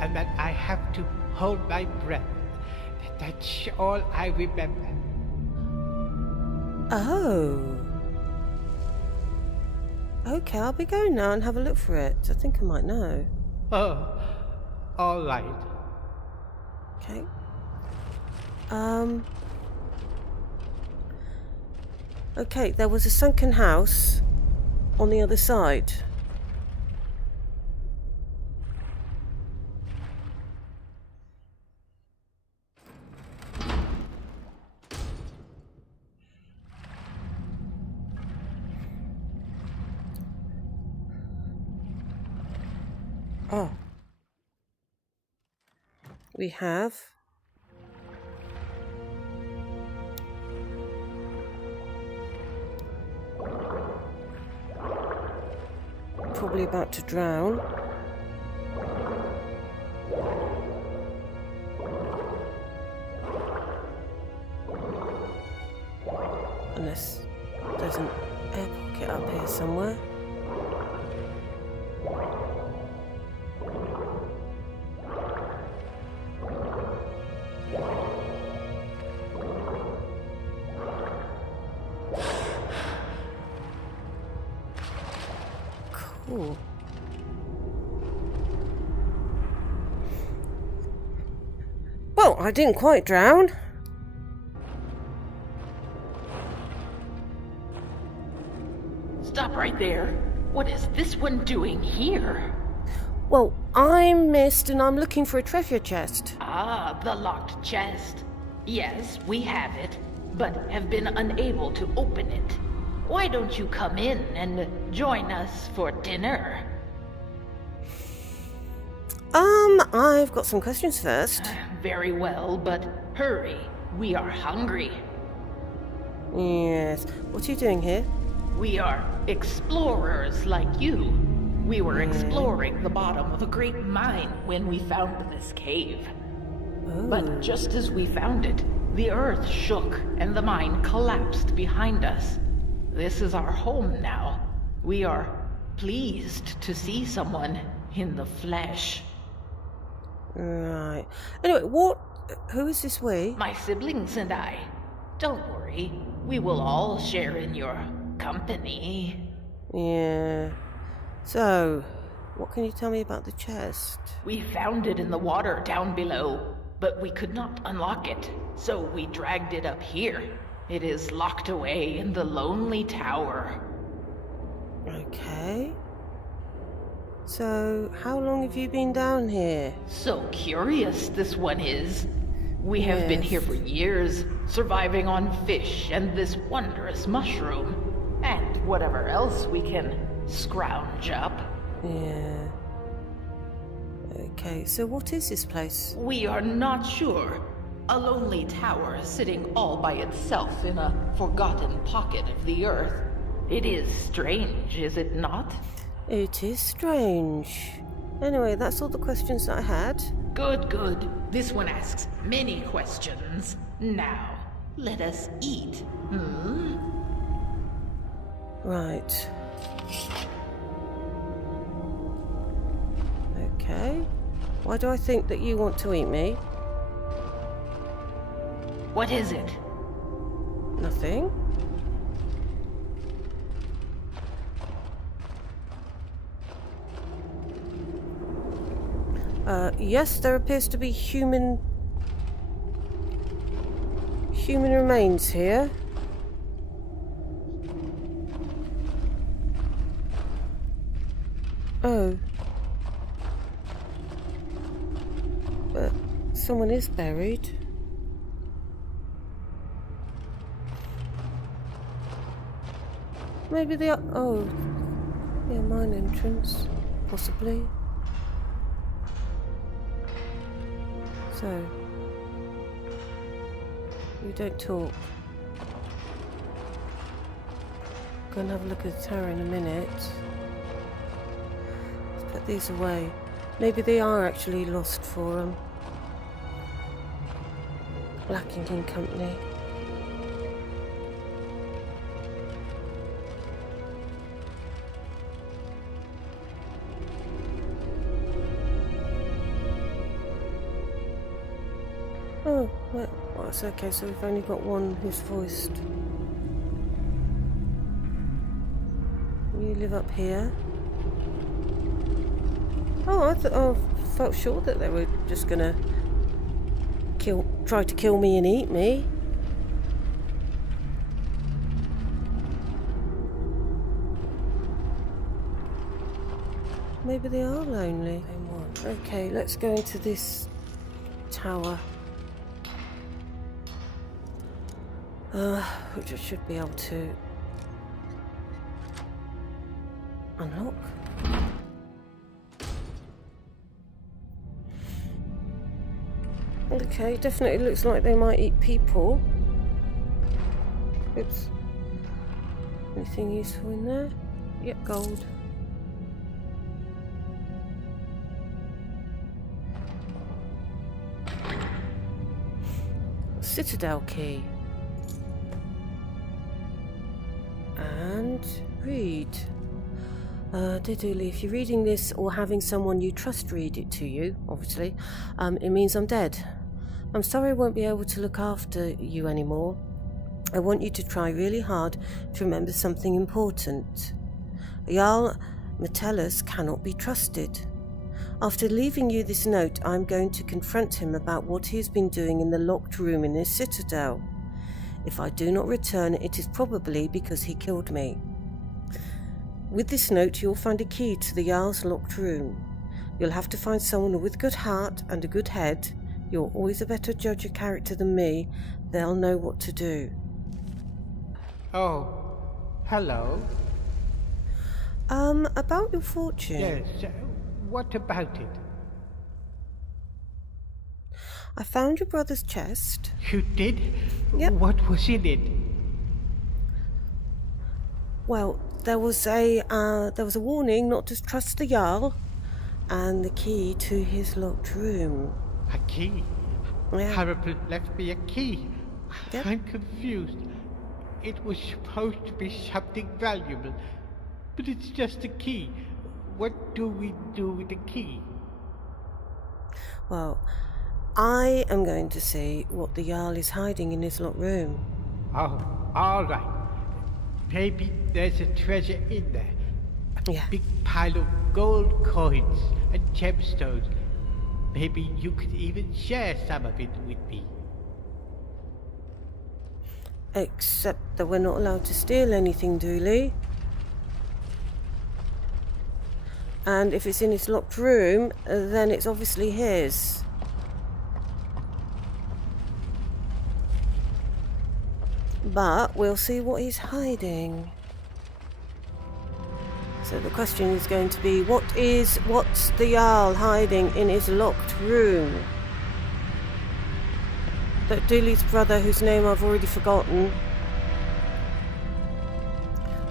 and that I have to hold my breath. That's all I remember. Oh. Okay, I'll be going now and have a look for it. I think I might know. Oh, all right. Okay. Okay, there was a sunken house on the other side. Oh. We have probably about to drown. Unless there's an air pocket up here somewhere. Cool. Well, I didn't quite drown. Stop right there. What is this one doing here? Well, I'm missed and I'm looking for a treasure chest. Ah, the locked chest. Yes, we have it, but have been unable to open it. Why don't you come in and join us for dinner? I've got some questions first. Very well, but hurry. We are hungry. Yes. What are you doing here? We are explorers like you. We were exploring the bottom of a great mine when we found this cave. But just as we found it, the earth shook and the mine collapsed behind us. This is our home now. We are pleased to see someone in the flesh. Right. Anyway, who is this we? My siblings and I. Don't worry, we will all share in your company. Yeah. So, what can you tell me about the chest? We found it in the water down below, but we could not unlock it, so we dragged it up here. It is locked away in the lonely tower. Okay. So, how long have you been down here? So curious this one is. We have been here for years, surviving on fish and this wondrous mushroom, and whatever else we can scrounge up. Yeah. Okay, so what is this place? We are not sure. A lonely tower sitting all by itself in a forgotten pocket of the earth. It is strange, is it not? It is strange. Anyway, that's all the questions that I had. Good, good. This one asks many questions. Now, let us eat. Right. Okay. Why do I think that you want to eat me? What is it? Nothing. Yes, there appears to be human remains here. Oh. But someone is buried. Maybe they are... Oh. Yeah, mine entrance. Possibly. So, you don't talk. Go and have a look at the tower in a minute. Let's put these away. Maybe they are actually lost for them. Blacking and Company. Oh, well, it's okay, so we've only got one who's voiced. You live up here? Oh, I felt sure that they were just gonna try to kill me and eat me. Maybe they are lonely. Okay, let's go into this tower. Which I should be able to unlock. Okay, definitely looks like they might eat people. Oops. Anything useful in there? Yep, gold. Citadel key. And read. Dear Dooley, if you're reading this or having someone you trust read it to you, obviously, it means I'm dead. I'm sorry I won't be able to look after you anymore. I want you to try really hard to remember something important. Jarl Metellus cannot be trusted. After leaving you this note, I'm going to confront him about what he has been doing in the locked room in his citadel. If I do not return, it is probably because he killed me. With this note, you'll find a key to the Jarl's locked room. You'll have to find someone with a good heart and a good head. You're always a better judge of character than me. They'll know what to do. Oh, hello. About your fortune. Yes, what about it? I found your brother's chest. You did? Yep. What was in it? Well, there was a warning not to trust the Jarl, and the key to his locked room. A key? Yeah. Harrison left me a key. Yep. I'm confused. It was supposed to be something valuable, but it's just a key. What do we do with the key? Well, I am going to see what the Jarl is hiding in his locked room. Oh, all right. Maybe there's a treasure in there. Yeah. A big pile of gold coins and gemstones. Maybe you could even share some of it with me. Except that we're not allowed to steal anything, Dooley. And if it's in his locked room, then it's obviously his. But we'll see what he's hiding. So the question is going to be, what's the Jarl hiding in his locked room? That Dooley's brother, whose name I've already forgotten,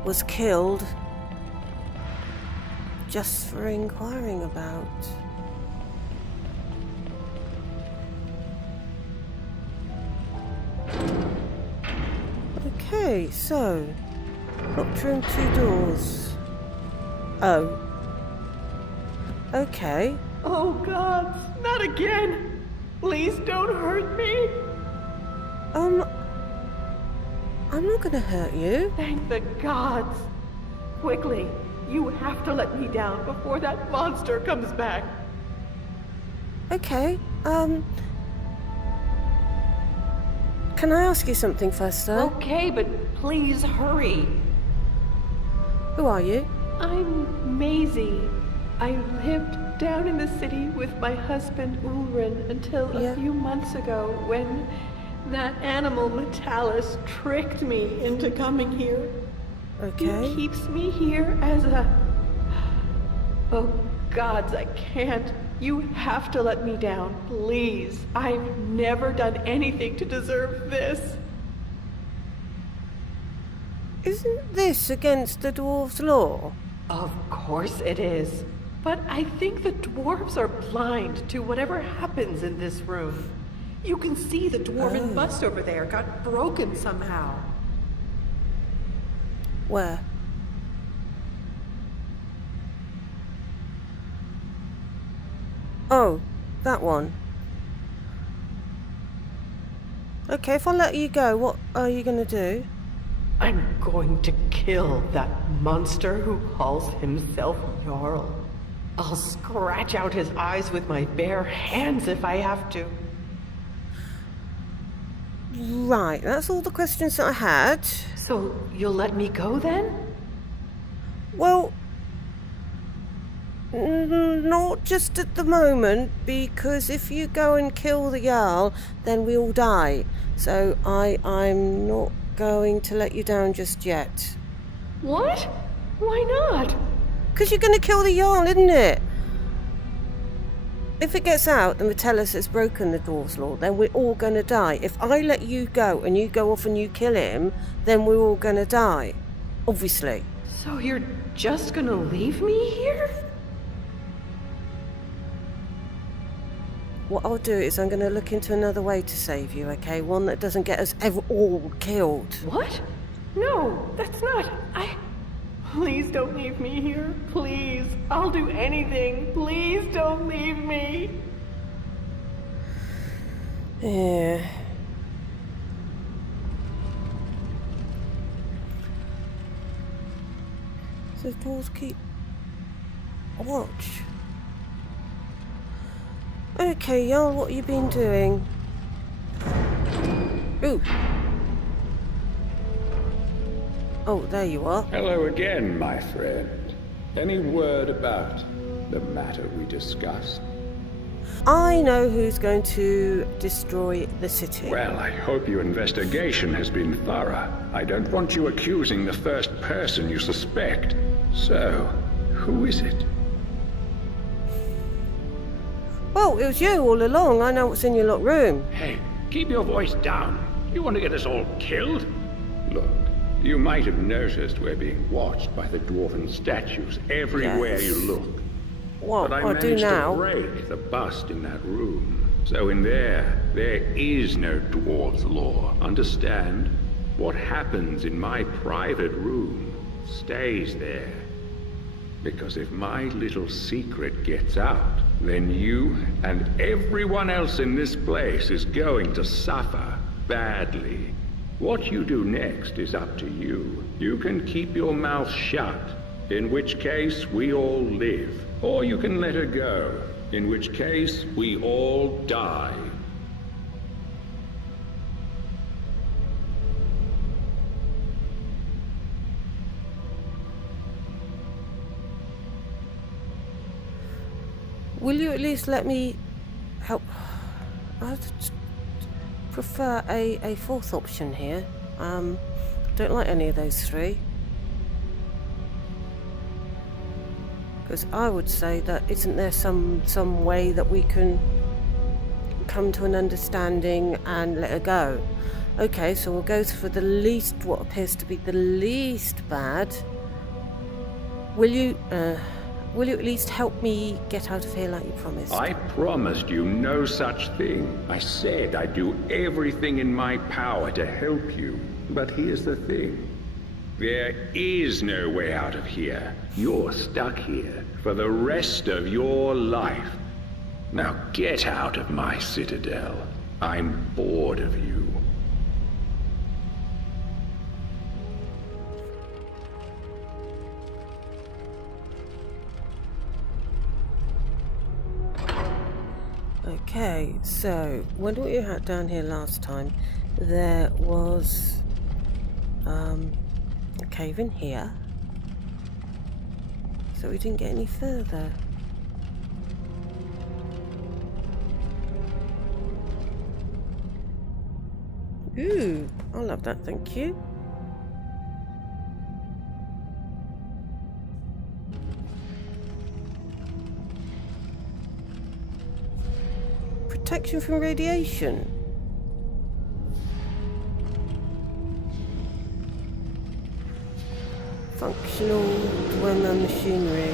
was killed just for inquiring about. Okay, so locked room, 2 doors. Oh. Okay. Oh God, not again! Please don't hurt me! I'm not gonna hurt you. Thank the gods! Quickly, you have to let me down before that monster comes back. Okay, can I ask you something first, though? Okay, but please hurry. Who are you? I'm Maisie. I lived down in the city with my husband Ulrin until a few months ago when that animal Metellus tricked me into coming here. Okay. He keeps me here as a... Oh gods, I can't. You have to let me down, please. I've never done anything to deserve this. Isn't this against the dwarves' law? Of course it is. But I think the dwarves are blind to whatever happens in this room. You can see the dwarven bust over there got broken somehow. Where? Oh, that one. Okay, if I let you go, what are you going to do? I'm going to kill that monster who calls himself Jarl. I'll scratch out his eyes with my bare hands if I have to. Right, that's all the questions that I had. So, you'll let me go then? Well, not just at the moment, because if you go and kill the Jarl, then we all die. So I'm not going to let you down just yet. What? Why not? Because you're going to kill the Jarl, isn't it? If it gets out that Metellus has broken the dwarves' law, then we're all going to die. If I let you go and you go off and you kill him, then we're all going to die. Obviously. So you're just going to leave me here? what I'll do is I'm going to look into another way to save you, okay? One that doesn't get us all killed. What? No, that's not... Please don't leave me here. Please. I'll do anything. Please don't leave me. Yeah. So doors keep watch. Okay, y'all, what you been doing? Ooh. Oh, there you are. Hello again, my friend. Any word about the matter we discussed? I know who's going to destroy the city. Well, I hope your investigation has been thorough. I don't want you accusing the first person you suspect. So, who is it? Well, it was you all along. I know what's in your locked room. Hey, keep your voice down. You want to get us all killed? Look, you might have noticed we're being watched by the dwarven statues everywhere you look. Well, but I do managed now. to break the bust in that room. So in there is no dwarves law. Understand? What happens in my private room stays there. Because if my little secret gets out, then you and everyone else in this place is going to suffer badly. What you do next is up to you. You can keep your mouth shut, in which case we all live. Or you can let her go, in which case we all die. Will you at least let me help? I'd prefer a fourth option here. Don't like any of those three. Because I would say that isn't there some way that we can come to an understanding and let her go? Okay, so we'll go for the least, what appears to be the least bad. Will you at least help me get out of here like you promised? I promised you no such thing. I said I'd do everything in my power to help you. But here's the thing. There is no way out of here. You're stuck here for the rest of your life. Now get out of my citadel. I'm bored of you. Okay, so when we were down here last time, there was a cave in here. So we didn't get any further. Ooh, I love that, thank you. Protection from radiation. Functional dwemer machinery.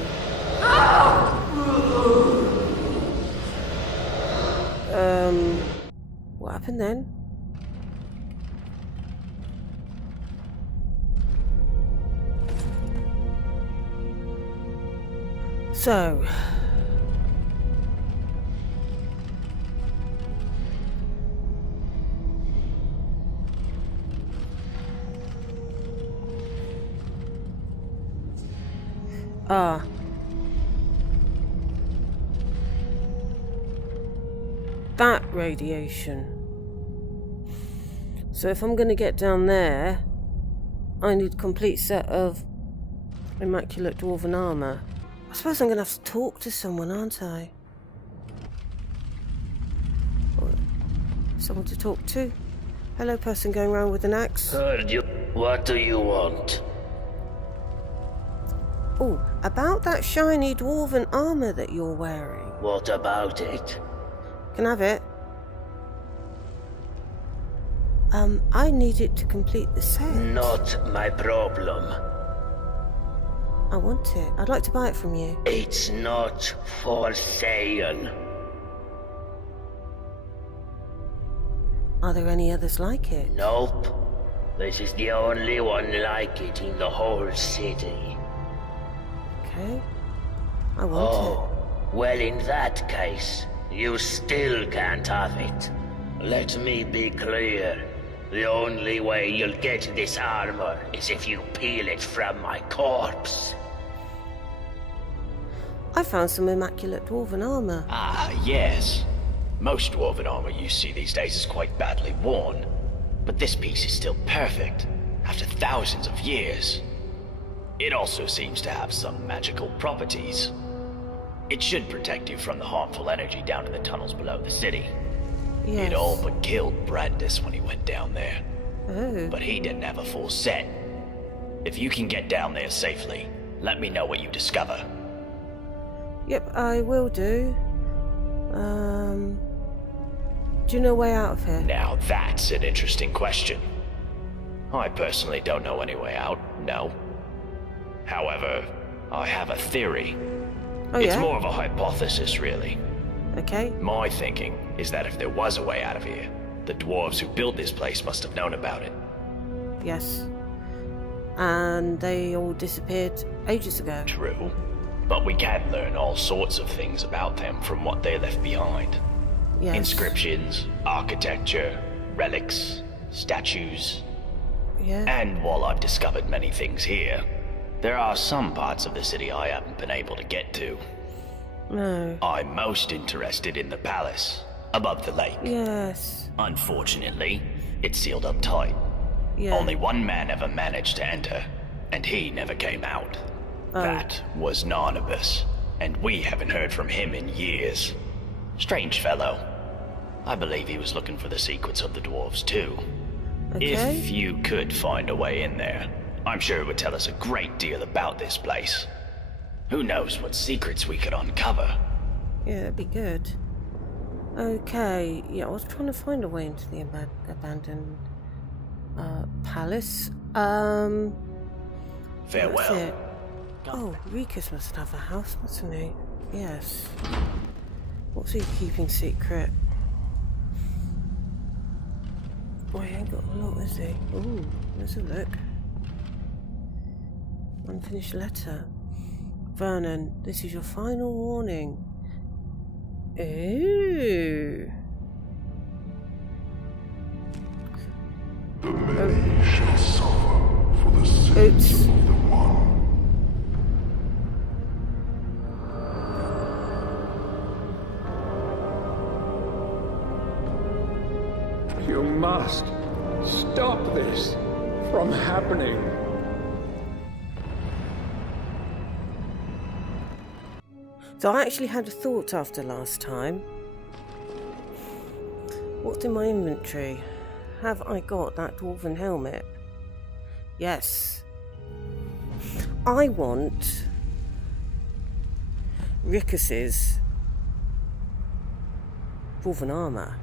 What happened then? So that radiation. So if I'm going to get down there, I need a complete set of immaculate dwarven armor. I suppose I'm going to have to talk to someone, aren't I? Someone to talk to? Hello, person going around with an axe. Heard you. What do you want? Oh, about that shiny dwarven armor that you're wearing. What about it? Can I have it? I need it to complete the set. Not my problem. I want it. I'd like to buy it from you. It's not for sale. Are there any others like it? Nope. This is the only one like it in the whole city. Okay. I want Well, in that case, you still can't have it. Let me be clear. The only way you'll get this armor is if you peel it from my corpse. it. I found some immaculate dwarven armor. Ah, yes. Most dwarven armor you see these days is quite badly worn. But this piece is still perfect, after thousands of years. It also seems to have some magical properties. It should protect you from the harmful energy down in the tunnels below the city. Yes. It all but killed Brandis when he went down there. Oh. But he didn't have a full set. If you can get down there safely, let me know what you discover. Yep, I will do. Do you know a way out of here? Now that's an interesting question. I personally don't know any way out, no. However, I have a theory. Oh, It's yeah? more of a hypothesis, really. Okay. My thinking is that if there was a way out of here, the dwarves who built this place must have known about it. Yes. And they all disappeared ages ago. True. But we can learn all sorts of things about them from what they left behind. Yes. Inscriptions, architecture, relics, statues. Yeah. And while I've discovered many things here, there are some parts of the city I haven't been able to get to. No. I'm most interested in the palace, above the lake. Yes. Unfortunately, it's sealed up tight. Yeah. Only one man ever managed to enter, and he never came out. Oh. That was Narnabas, and we haven't heard from him in years. Strange fellow. I believe he was looking for the secrets of the dwarves too. Okay. If you could find a way in there, I'm sure it would tell us a great deal about this place. Who knows what secrets we could uncover? Yeah, that'd be good. Okay. Yeah, I was trying to find a way into the abandoned palace. Farewell. That's it. Oh, Rikus must have a house, mustn't he? Yes. What's he keeping secret? Oh, he ain't got a lot, is he? Ooh, let's have a look. Unfinished letter. Vernon, this is your final warning. Ooh. The many shall suffer for the sins Oops. of the one. You must stop this from happening. So I actually had a thought after last time. What's in my inventory? Have I got that dwarven helmet? Yes. I want Rikus's dwarven armour.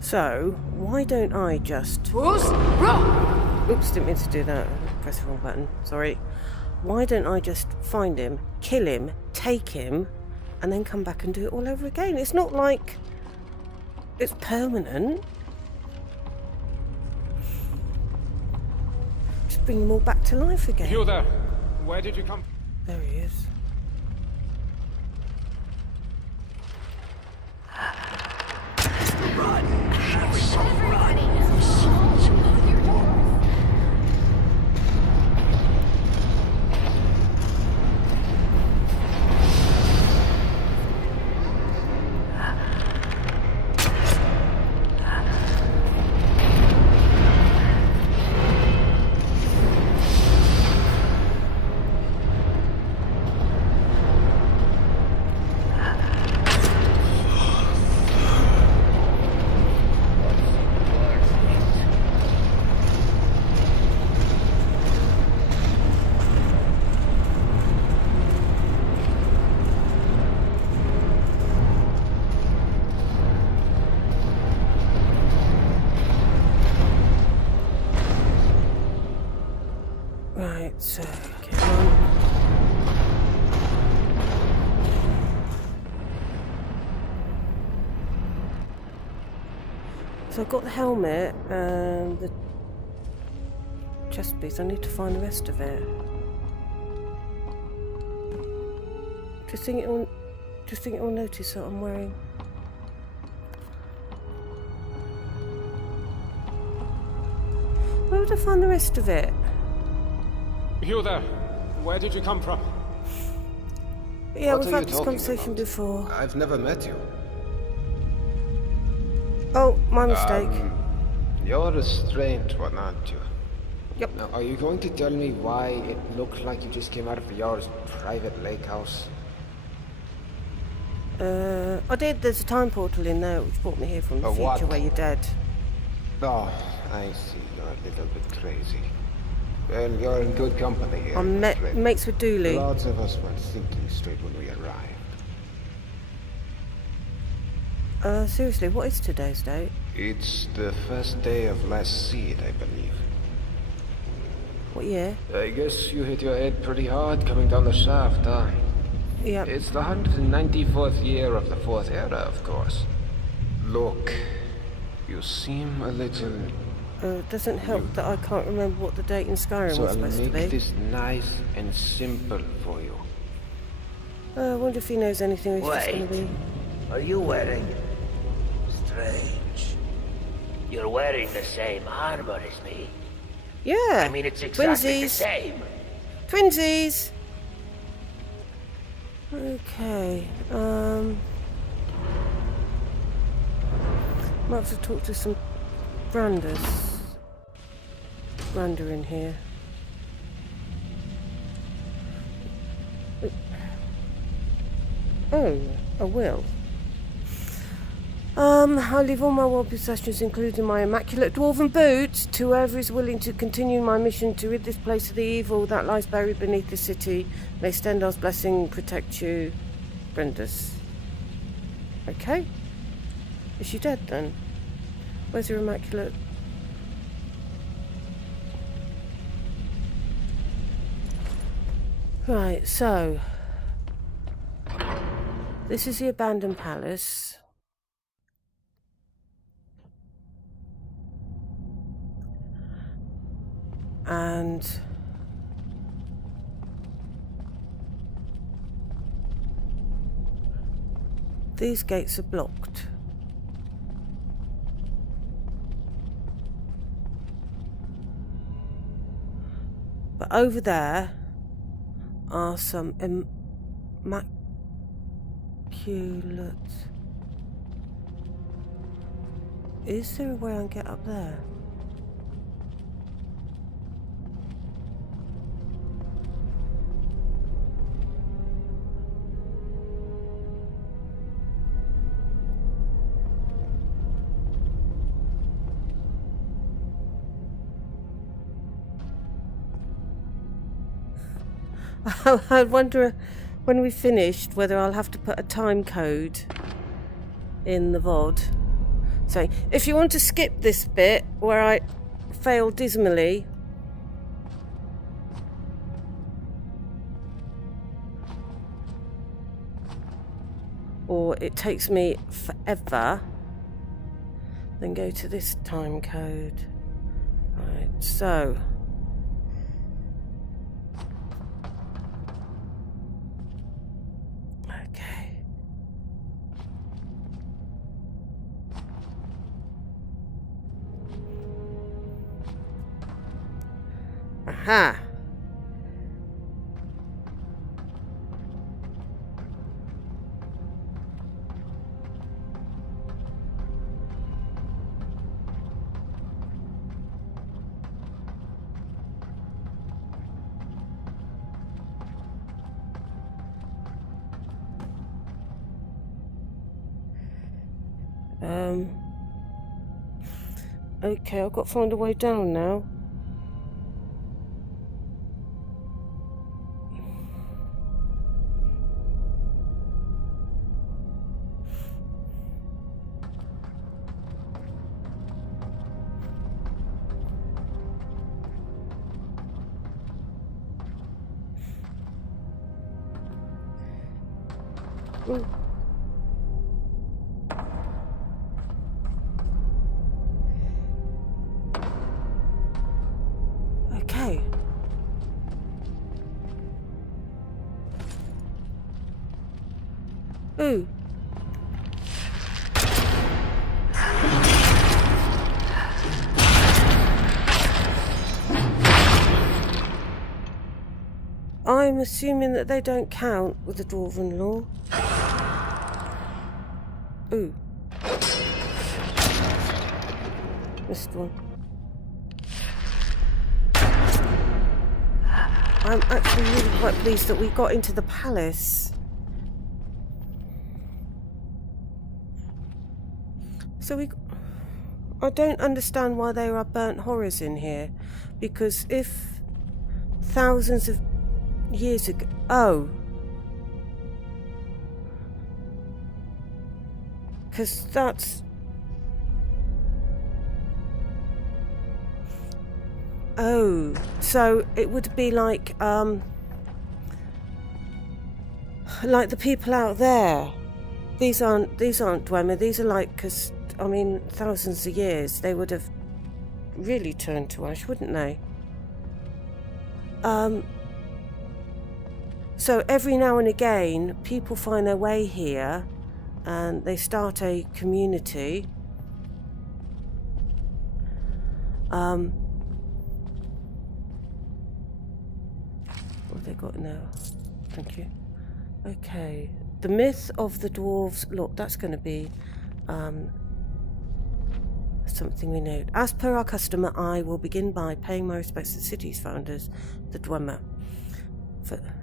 So, why don't I just... Oops, didn't mean to do that. Press the wrong button. Sorry. Why don't I just find him, kill him, take him, and then come back and do it all over again? It's not like it's permanent. Just bring them all back to life again. You there? Where did you come? There he is. Right, so get on. So I've got the helmet and the chest piece. I need to find the rest of it. Do you think it will notice that I'm wearing? Where would I find the rest of it? You there? Where did you come from? Yeah, What we've are had you this talking conversation about? before. I've never met you. Oh, my mistake. You're a strange one, aren't you? Yep. Now, are you going to tell me why it looked like you just came out of your private lake house? I did. There's a time portal in there which brought me here from the A future what? where you're dead. Oh, I see. You're a little bit crazy. Well, you're in good company here. I'm mates with Dooley. Lots of us went thinking straight when we arrived. Seriously, what is today's date? It's the first day of last seed, I believe. What year? I guess you hit your head pretty hard coming down the shaft, huh? Yep. It's the 194th year of the Fourth Era, of course. Look, you seem a little... Doesn't help that I can't remember what the date in Skyrim So was I'll supposed to be. make this nice and simple for you. I wonder if he knows anything. He's just going to Wait. be... Are you wearing... Strange. You're wearing the same armor as me. Yeah. I mean, it's exactly the Twinsies. same. Twinsies. Okay. Might have to talk to some branders. Brander in here. Oh, I will. I leave all my world possessions, including my immaculate dwarven boots, to whoever is willing to continue my mission to rid this place of the evil that lies buried beneath the city. May Stendar's blessing protect you, Brendus. Okay. Is she dead then? Where's your immaculate? Right, so this is the abandoned palace. And these gates are blocked. But over there are some immaculate... Is there a way I can get up there? I wonder when we finished whether I'll have to put a time code in the VOD. So if you want to skip this bit where I fail dismally, or it takes me forever, then go to this time code. Right, so aha. Okay, I've got to find a way down now. Ooh. I'm assuming that they don't count with the Dwarven law. Ooh. Missed one. I'm actually really quite pleased that we got into the palace. So I don't understand why there are burnt horrors in here. Because if thousands of years ago... Oh. Because that's... Oh. So it would be like the people out there. These aren't Dwemer. These are like... Because, I mean, thousands of years, they would have really turned to ash, wouldn't they? So every now and again, people find their way here and they start a community. What have they got now? Thank you. Okay. The myth of the dwarves. Look, that's going to be something we know. As per our custom, I will begin by paying my respects to the city's founders, the Dwemer.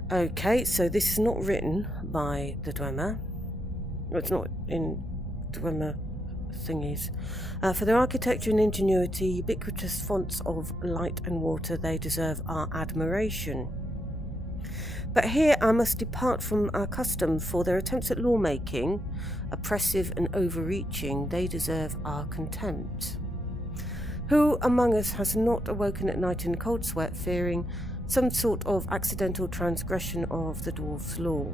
Okay, so this is not written by the Dwemer. It's not in Dwemer thingies. For their architecture and ingenuity, ubiquitous fonts of light and water, they deserve our admiration. But here I must depart from our custom, for their attempts at lawmaking, oppressive and overreaching, they deserve our contempt. Who among us has not awoken at night in cold sweat, fearing some sort of accidental transgression of the dwarf's law?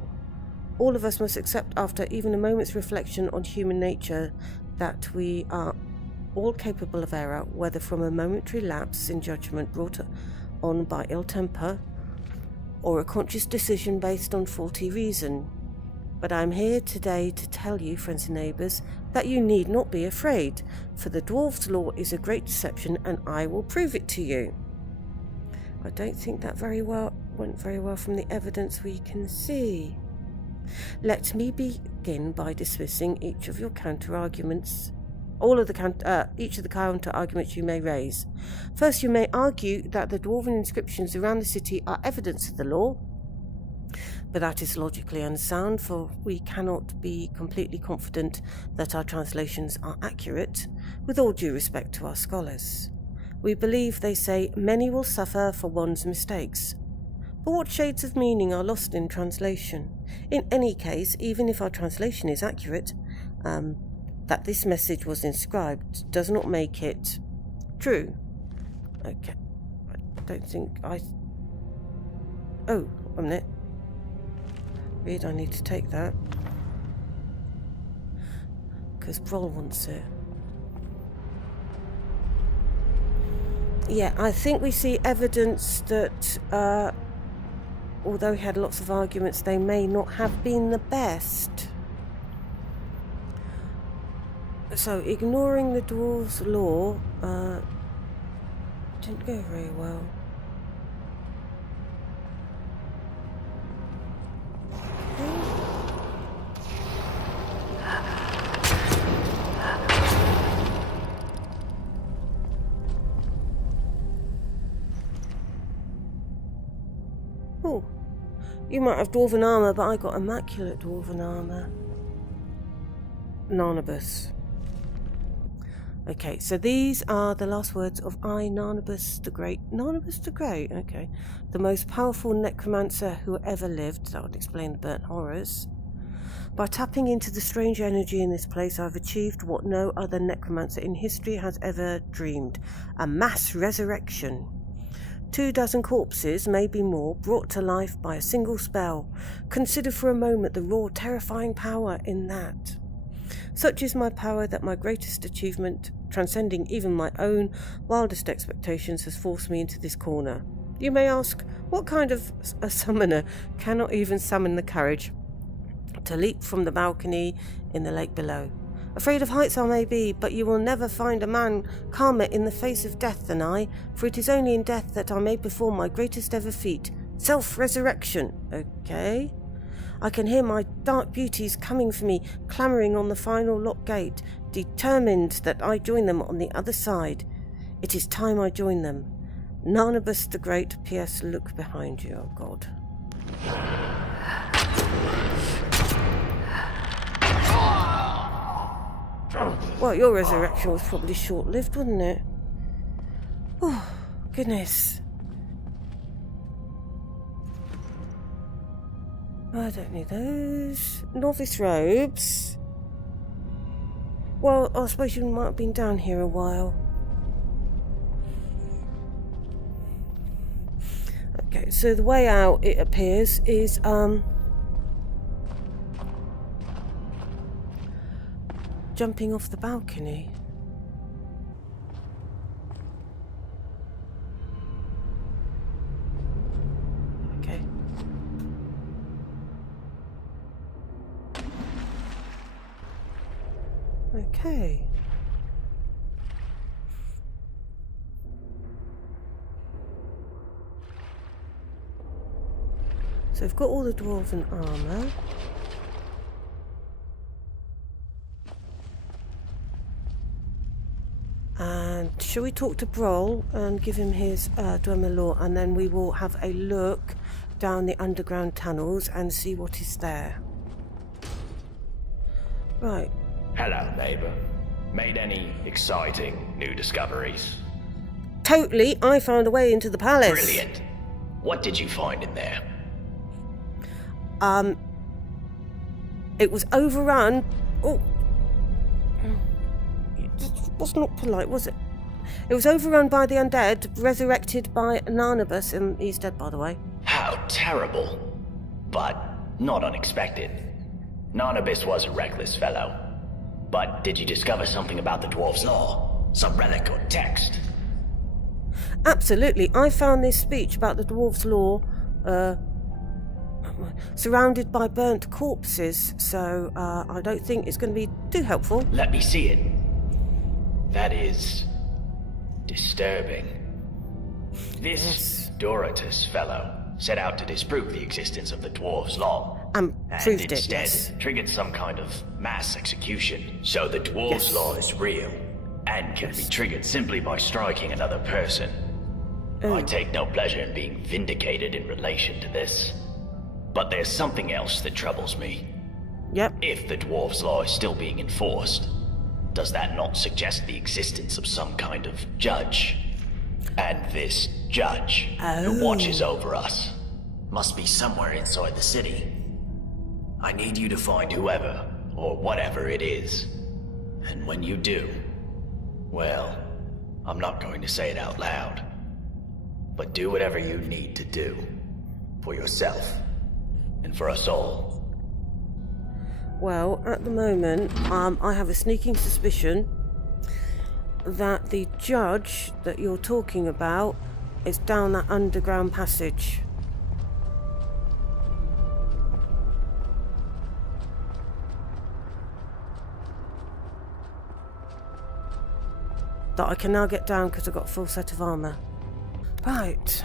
All of us must accept, after even a moment's reflection on human nature, that we are all capable of error, whether from a momentary lapse in judgment brought on by ill temper, or a conscious decision based on faulty reason. But I am here today to tell you, friends and neighbours, that you need not be afraid, for the dwarf's law is a great deception, and I will prove it to you. I don't think that went very well from the evidence we can see. Let me begin by dismissing each of your counter-arguments. Each of the counter-arguments you may raise. First, you may argue that the dwarven inscriptions around the city are evidence of the law, but that is logically unsound, for we cannot be completely confident that our translations are accurate, with all due respect to our scholars. We believe, they say, many will suffer for one's mistakes. But what shades of meaning are lost in translation? In any case, even if our translation is accurate, that this message was inscribed does not make it true. Okay. I don't think I... Oh, 1 minute. Read, I need to take that. Because Broll wants it. Yeah, I think we see evidence that, although he had lots of arguments, they may not have been the best. So, ignoring the dwarves' law didn't go very well. Oh, you might have dwarven armour, but I got immaculate dwarven armour. Narnabas. Okay, so these are the last words of I, Narnabas the Great. Narnabas the Great, okay. The most powerful necromancer who ever lived. That would explain the burnt horrors. By tapping into the strange energy in this place, I've achieved what no other necromancer in history has ever dreamed. A mass resurrection. 24 corpses, maybe more, brought to life by a single spell. Consider for a moment the raw, terrifying power in that. Such is my power that my greatest achievement, transcending even my own wildest expectations, has forced me into this corner. You may ask, what kind of a summoner cannot even summon the courage to leap from the balcony in the lake below. Afraid of heights I may be, but you will never find a man calmer in the face of death than I, for it is only in death that I may perform my greatest ever feat, self-resurrection. Okay? I can hear my dark beauties coming for me, clamouring on the final lock gate, determined that I join them on the other side. It is time I join them. Narnabas the Great, P.S. Look behind you, oh God. Well, your resurrection was probably short-lived, wasn't it? Oh, goodness. I don't need those. Novice robes. Well, I suppose you might have been down here a while. Okay, so the way out, it appears, is, jumping off the balcony. Okay. Okay. So we've got all the dwarven armour. And shall we talk to Broll and give him his Dwemer Law, and then we will have a look down the underground tunnels and see what is there. Right. Hello, neighbour. Made any exciting new discoveries? Totally, I found a way into the palace. Brilliant. What did you find in there? It was overrun. Oh. Was not polite, was it? It was overrun by the undead, resurrected by Narnabas, and he's dead, by the way. How terrible. But not unexpected. Narnabas was a reckless fellow. But did you discover something about the Dwarf's Law? Some relic or text? Absolutely. I found this speech about the Dwarf's Law, surrounded by burnt corpses, so I don't think it's going to be too helpful. Let me see it. That is disturbing. This Dorotus fellow set out to disprove the existence of the Dwarves' Law. And proved it, instead yes. Triggered some kind of mass execution. So the Dwarves' Law is real and can be triggered simply by striking another person. I take no pleasure in being vindicated in relation to this. But there's something else that troubles me. Yep. If the Dwarves' Law is still being enforced, does that not suggest the existence of some kind of judge? And this judge, who watches over us, must be somewhere inside the city. I need you to find whoever, or whatever it is. And when you do, well, I'm not going to say it out loud, but do whatever you need to do. For yourself, and for us all. Well, at the moment, I have a sneaking suspicion that the judge that you're talking about is down that underground passage. That I can now get down because I've got a full set of armour. Right.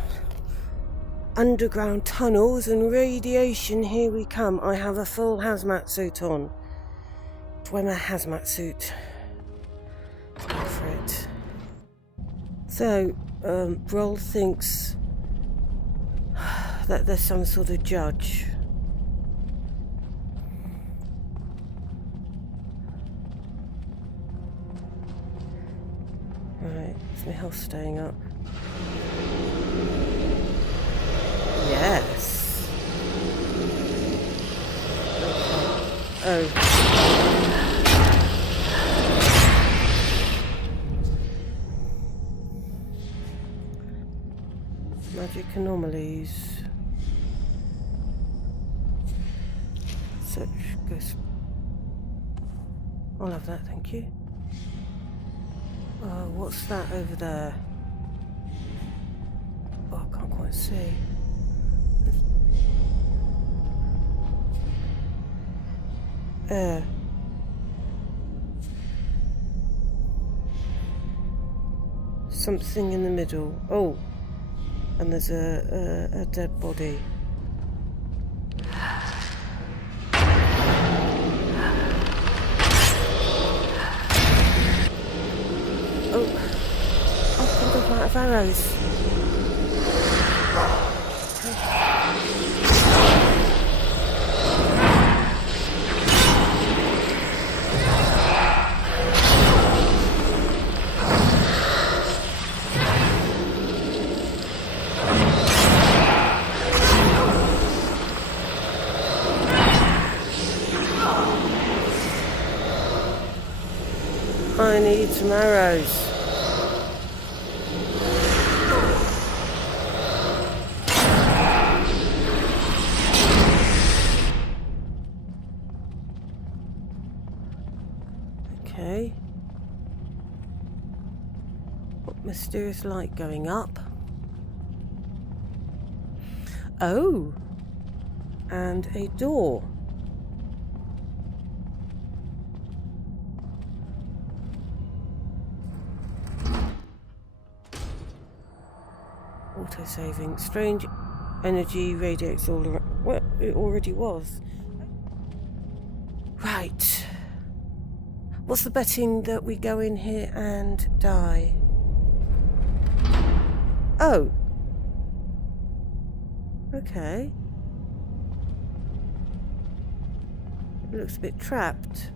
Underground tunnels and radiation, here we come. I have a full hazmat suit on. Dwemer hazmat suit. Let's go for it. So, Broll thinks that there's some sort of judge. Right, is my health staying up? Yes. Okay. Oh. Magic anomalies. Search ghost. I'll have that, thank you. What's that over there? Oh, I can't quite see. Something in the middle. Oh, and there's a dead body. Oh, God, I'm out of arrows. I need some arrows. Okay. What mysterious light going up? Oh! And a door. Auto-saving. Strange energy radiates all around. Well, it already was. Right. What's the betting that we go in here and die? Oh. Okay. It looks a bit trapped.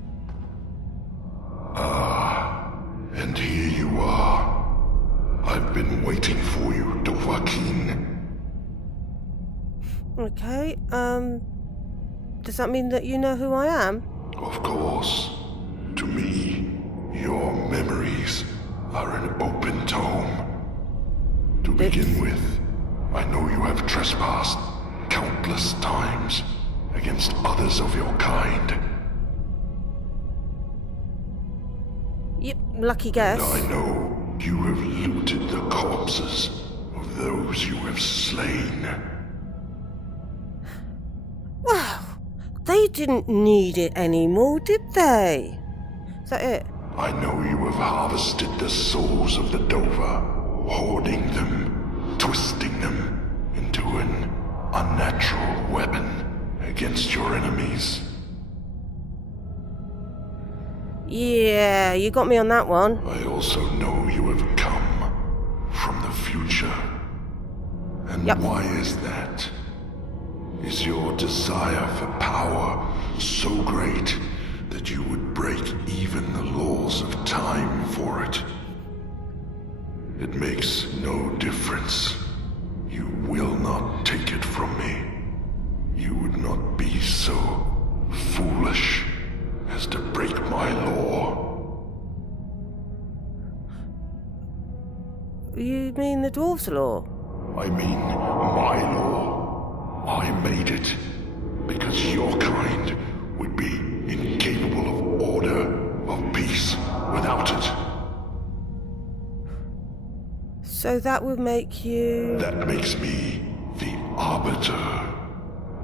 Ah, and here you are. I've been waiting for you, Dovahkiin. Okay, does that mean that you know who I am? Of course. To me, your memories are an open tome. To begin with, I know you have trespassed countless times against others of your kind. Yep, lucky guess. And I know you have looted the corpses of those you have slain. Wow, they didn't need it anymore, did they? Is that it? I know you have harvested the souls of the Dova, hoarding them, twisting them into an unnatural weapon against your enemies. Yeah, you got me on that one. I also know you have come from the future. And why is that? Is your desire for power so great that you would break even the laws of time for it? It makes no difference. You will not take it from me. You would not be so foolish as to break my law. You mean the dwarves' law? I mean my law. I made it because your kind would be incapable of order, of peace, without it. So that would make you... That makes me the Arbiter.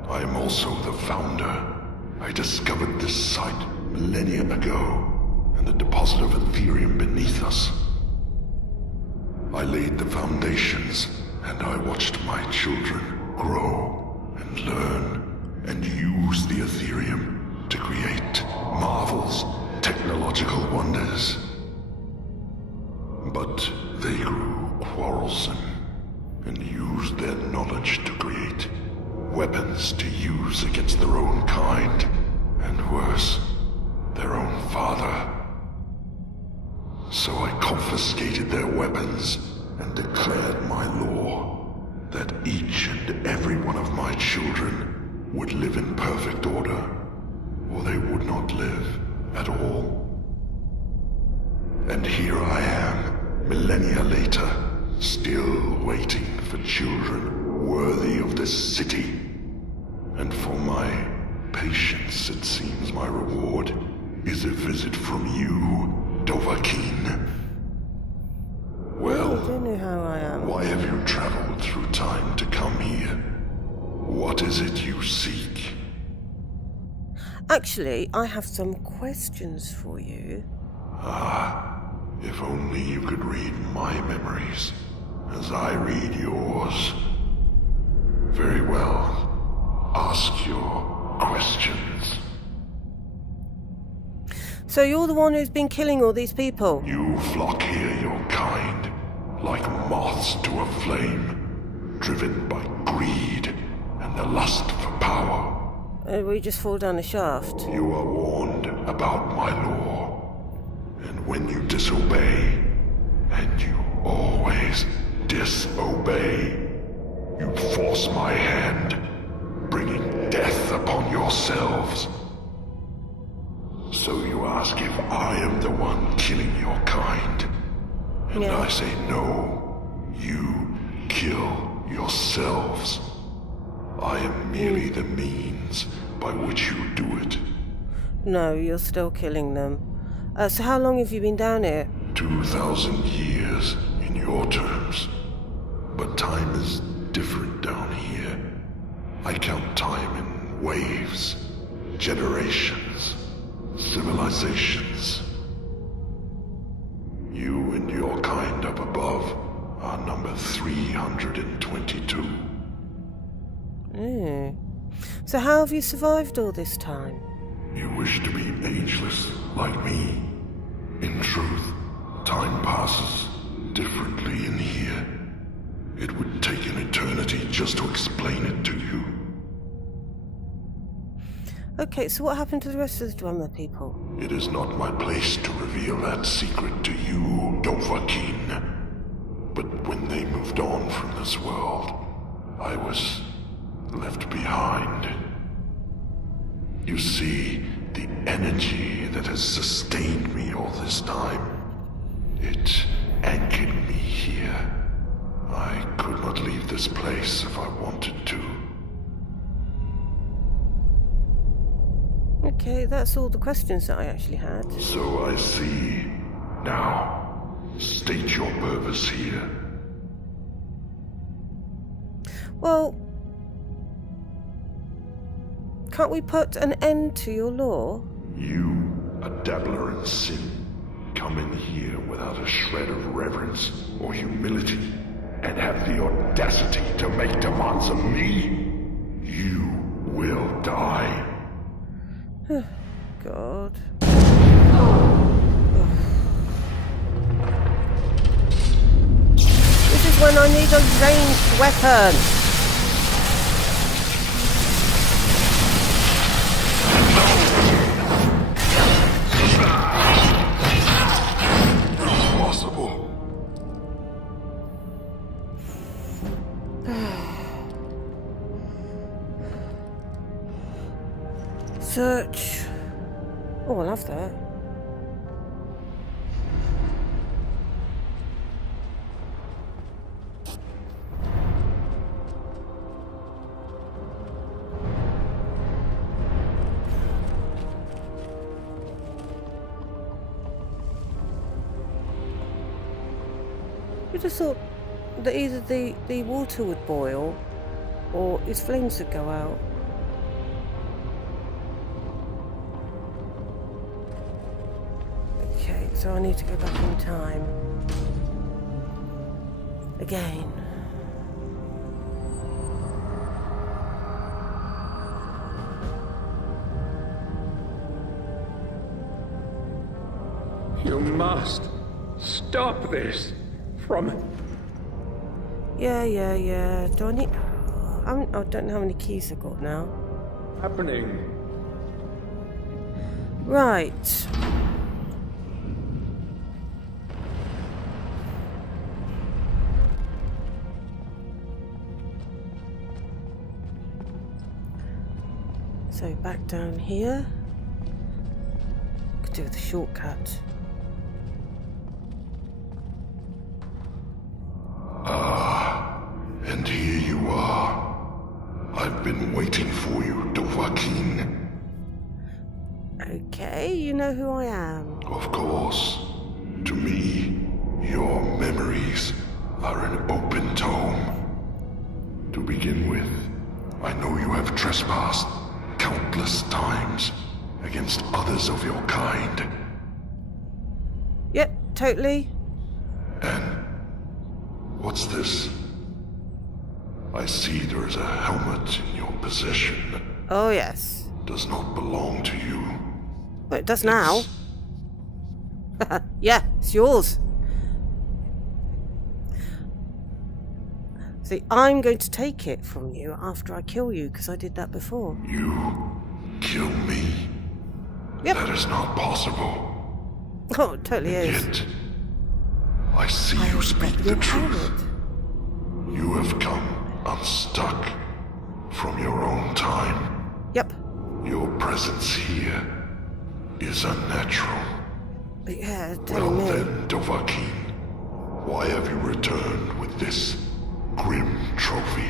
I am also the founder. I discovered this site millennia ago, and the deposit of Ethereum beneath us. I laid the foundations, and I watched my children grow and learn and use the Ethereum to create marvels, technological wonders. But they grew quarrelsome and used their knowledge to create weapons to use against their own kind, and worse, their own father. So I confiscated their weapons and declared my law that each and every one of my children would live in perfect order, or they would not live at all. And here I am, millennia later, still waiting for children worthy of this city. And for my patience, it seems my reward is a visit from you, Dovahkiin. Well, I don't know how I am. Why have you traveled through time to come here? What is it you seek? Actually, I have some questions for you. Ah, if only you could read my memories, as I read yours. Very well. Ask your questions. So you're the one who's been killing all these people? You flock here, your kind, like moths to a flame, driven by greed and the lust for power. We just fall down a shaft. You are warned about my law, and when you disobey, and you always disobey, you force my hand, bringing death upon yourselves. So you ask if I am the one killing your kind, and I say no, you kill yourselves. I am merely the means by which you do it. No, you're still killing them. So how long have you been down here? 2,000 years in your terms. But time is different down here. I count time in waves, generations, civilizations. You and your kind up above are number 322. So how have you survived all this time? You wish to be ageless, like me. In truth, time passes differently in here. It would take an eternity just to explain it to you. Okay, so what happened to the rest of the Dwemer people? It is not my place to reveal that secret to you, Dovahkiin. But when they moved on from this world, I was left behind. You see, the energy that has sustained me all this time, it anchored me here. I could not leave this place if I wanted to. Okay, that's all the questions that I actually had. So I see. Now, state your purpose here. Well, can't we put an end to your law? You, a dabbler in sin, come in here without a shred of reverence or humility, and have the audacity to make demands of me? You will die. God. This is when I need a ranged weapon. Impossible. Search. Oh, I love that. You just thought that either the water would boil or his flames would go out. Okay, so I need to go back in time. Again. You must stop this from... Yeah. Do I need... I don't know how many keys I've got now. happening. Right. So back down here. Could do with a shortcut. And here you are. I've been waiting for you, Dovahkiin. Okay, you know who I am. Of course. To me, your memories are an open tome. To begin with, I know you have trespassed countless times, against others of your kind. Yep, totally. And what's this? I see there is a helmet in your possession. Oh, yes. Does not belong to you. Well, it does now. Yeah, it's yours. See, I'm going to take it from you after I kill you, because I did that before. You kill me? Yep. That is not possible. Oh, it totally is. Yet, I see you speak the truth. You have come unstuck from your own time. Yep. Your presence here is unnatural. Yeah, Well then, Dovahkiin, why have you returned with this grim trophy?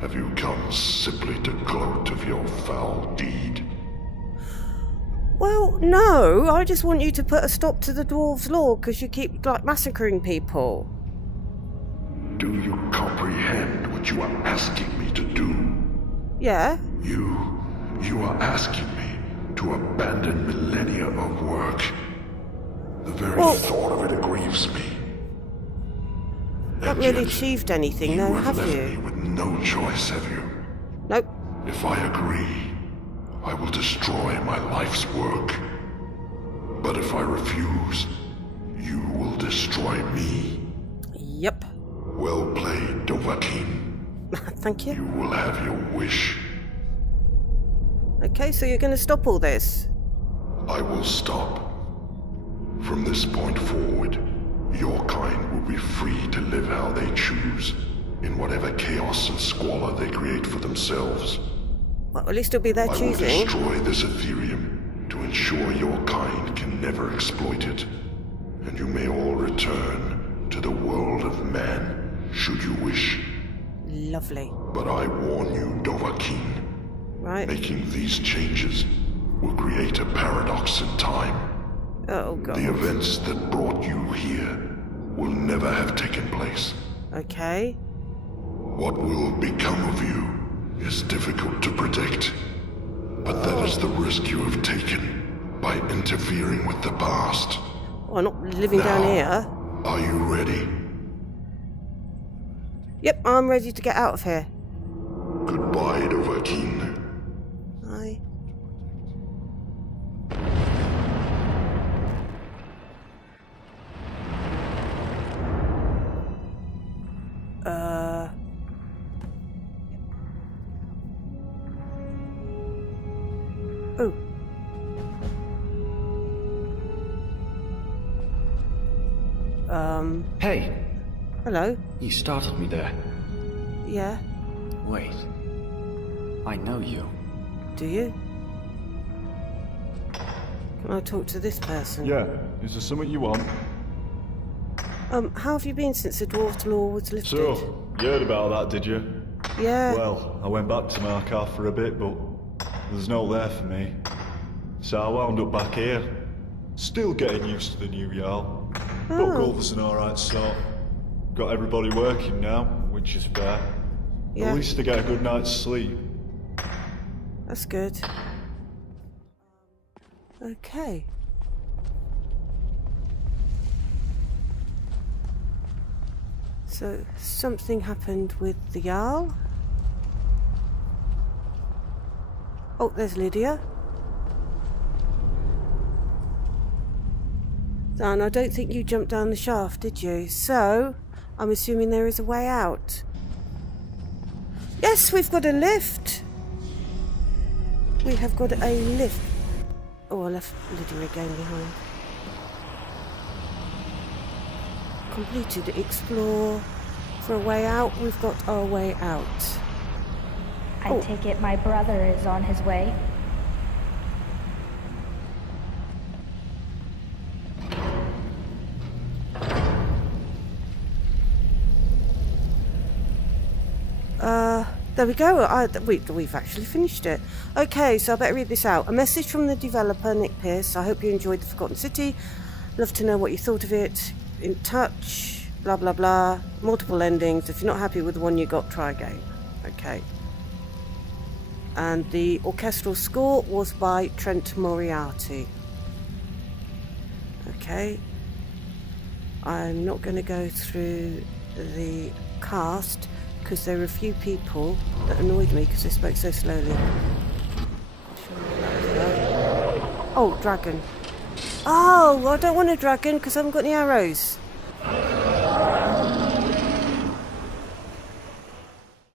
Have you come simply to gloat of your foul deed? Well, no, I just want you to put a stop to the dwarves' law because you keep, like, massacring people. Do you comprehend what you are asking me to do? Yeah. You are asking me to abandon millennia of work. The very thought of it grieves me. Not really achieved anything, though, have left you? me with no choice, have you? Nope. If I agree, I will destroy my life's work. But if I refuse, you will destroy me. Yep. Well played, Dovahkiin. Thank you. You will have your wish. Okay, so you're going to stop all this? I will stop. From this point forward, your kind will be free to live how they choose, in whatever chaos and squalor they create for themselves. Well, at least it'll be their choosing. I will destroy this Ethereum to ensure your kind can never exploit it, and you may all return to the world of man, should you wish. Lovely. But I warn you, Dovahkiin, right. Making these changes will create a paradox in time. Oh, God. The events that brought you here will never have taken place. Okay. What will become of you is difficult to predict, but that is the risk you have taken by interfering with the past. Well, I'm not living down here. Are you ready? Yep, I'm ready to get out of here. Goodbye, Dovahkiin. Bye. Oh. Hey. Hello. You startled me there. Yeah. Wait. I know you. Do you? Can I talk to this person? Yeah. Is there something you want? How have you been since the dwarves' law was lifted? So, you heard about that, did you? Yeah. Well, I went back to Markarth for a bit, but there's no there for me. So I wound up back here. Still getting used to the new Jarl. But Gulver's an alright sort. Got everybody working now, which is fair. Yeah. At least I get a good night's sleep. That's good. Okay. So, something happened with the Jarl. Oh, there's Lydia. And I don't think you jumped down the shaft, did you? So, I'm assuming there is a way out. Yes, we've got a lift. We have got a lift. Oh, I left Lydia again behind. Completed explore. For a way out, we've got our way out. I take it my brother is on his way. There we go. We've actually finished it. Okay, so I better read this out. A message from the developer, Nick Pierce. I hope you enjoyed The Forgotten City. Love to know what you thought of it. In touch. Blah, blah, blah. Multiple endings. If you're not happy with the one you got, try again. Okay. And the orchestral score was by Trent Moriarty. Okay. I'm not going to go through the cast because there were a few people that annoyed me because they spoke so slowly. Oh, dragon. Oh, I don't want a dragon because I haven't got any arrows.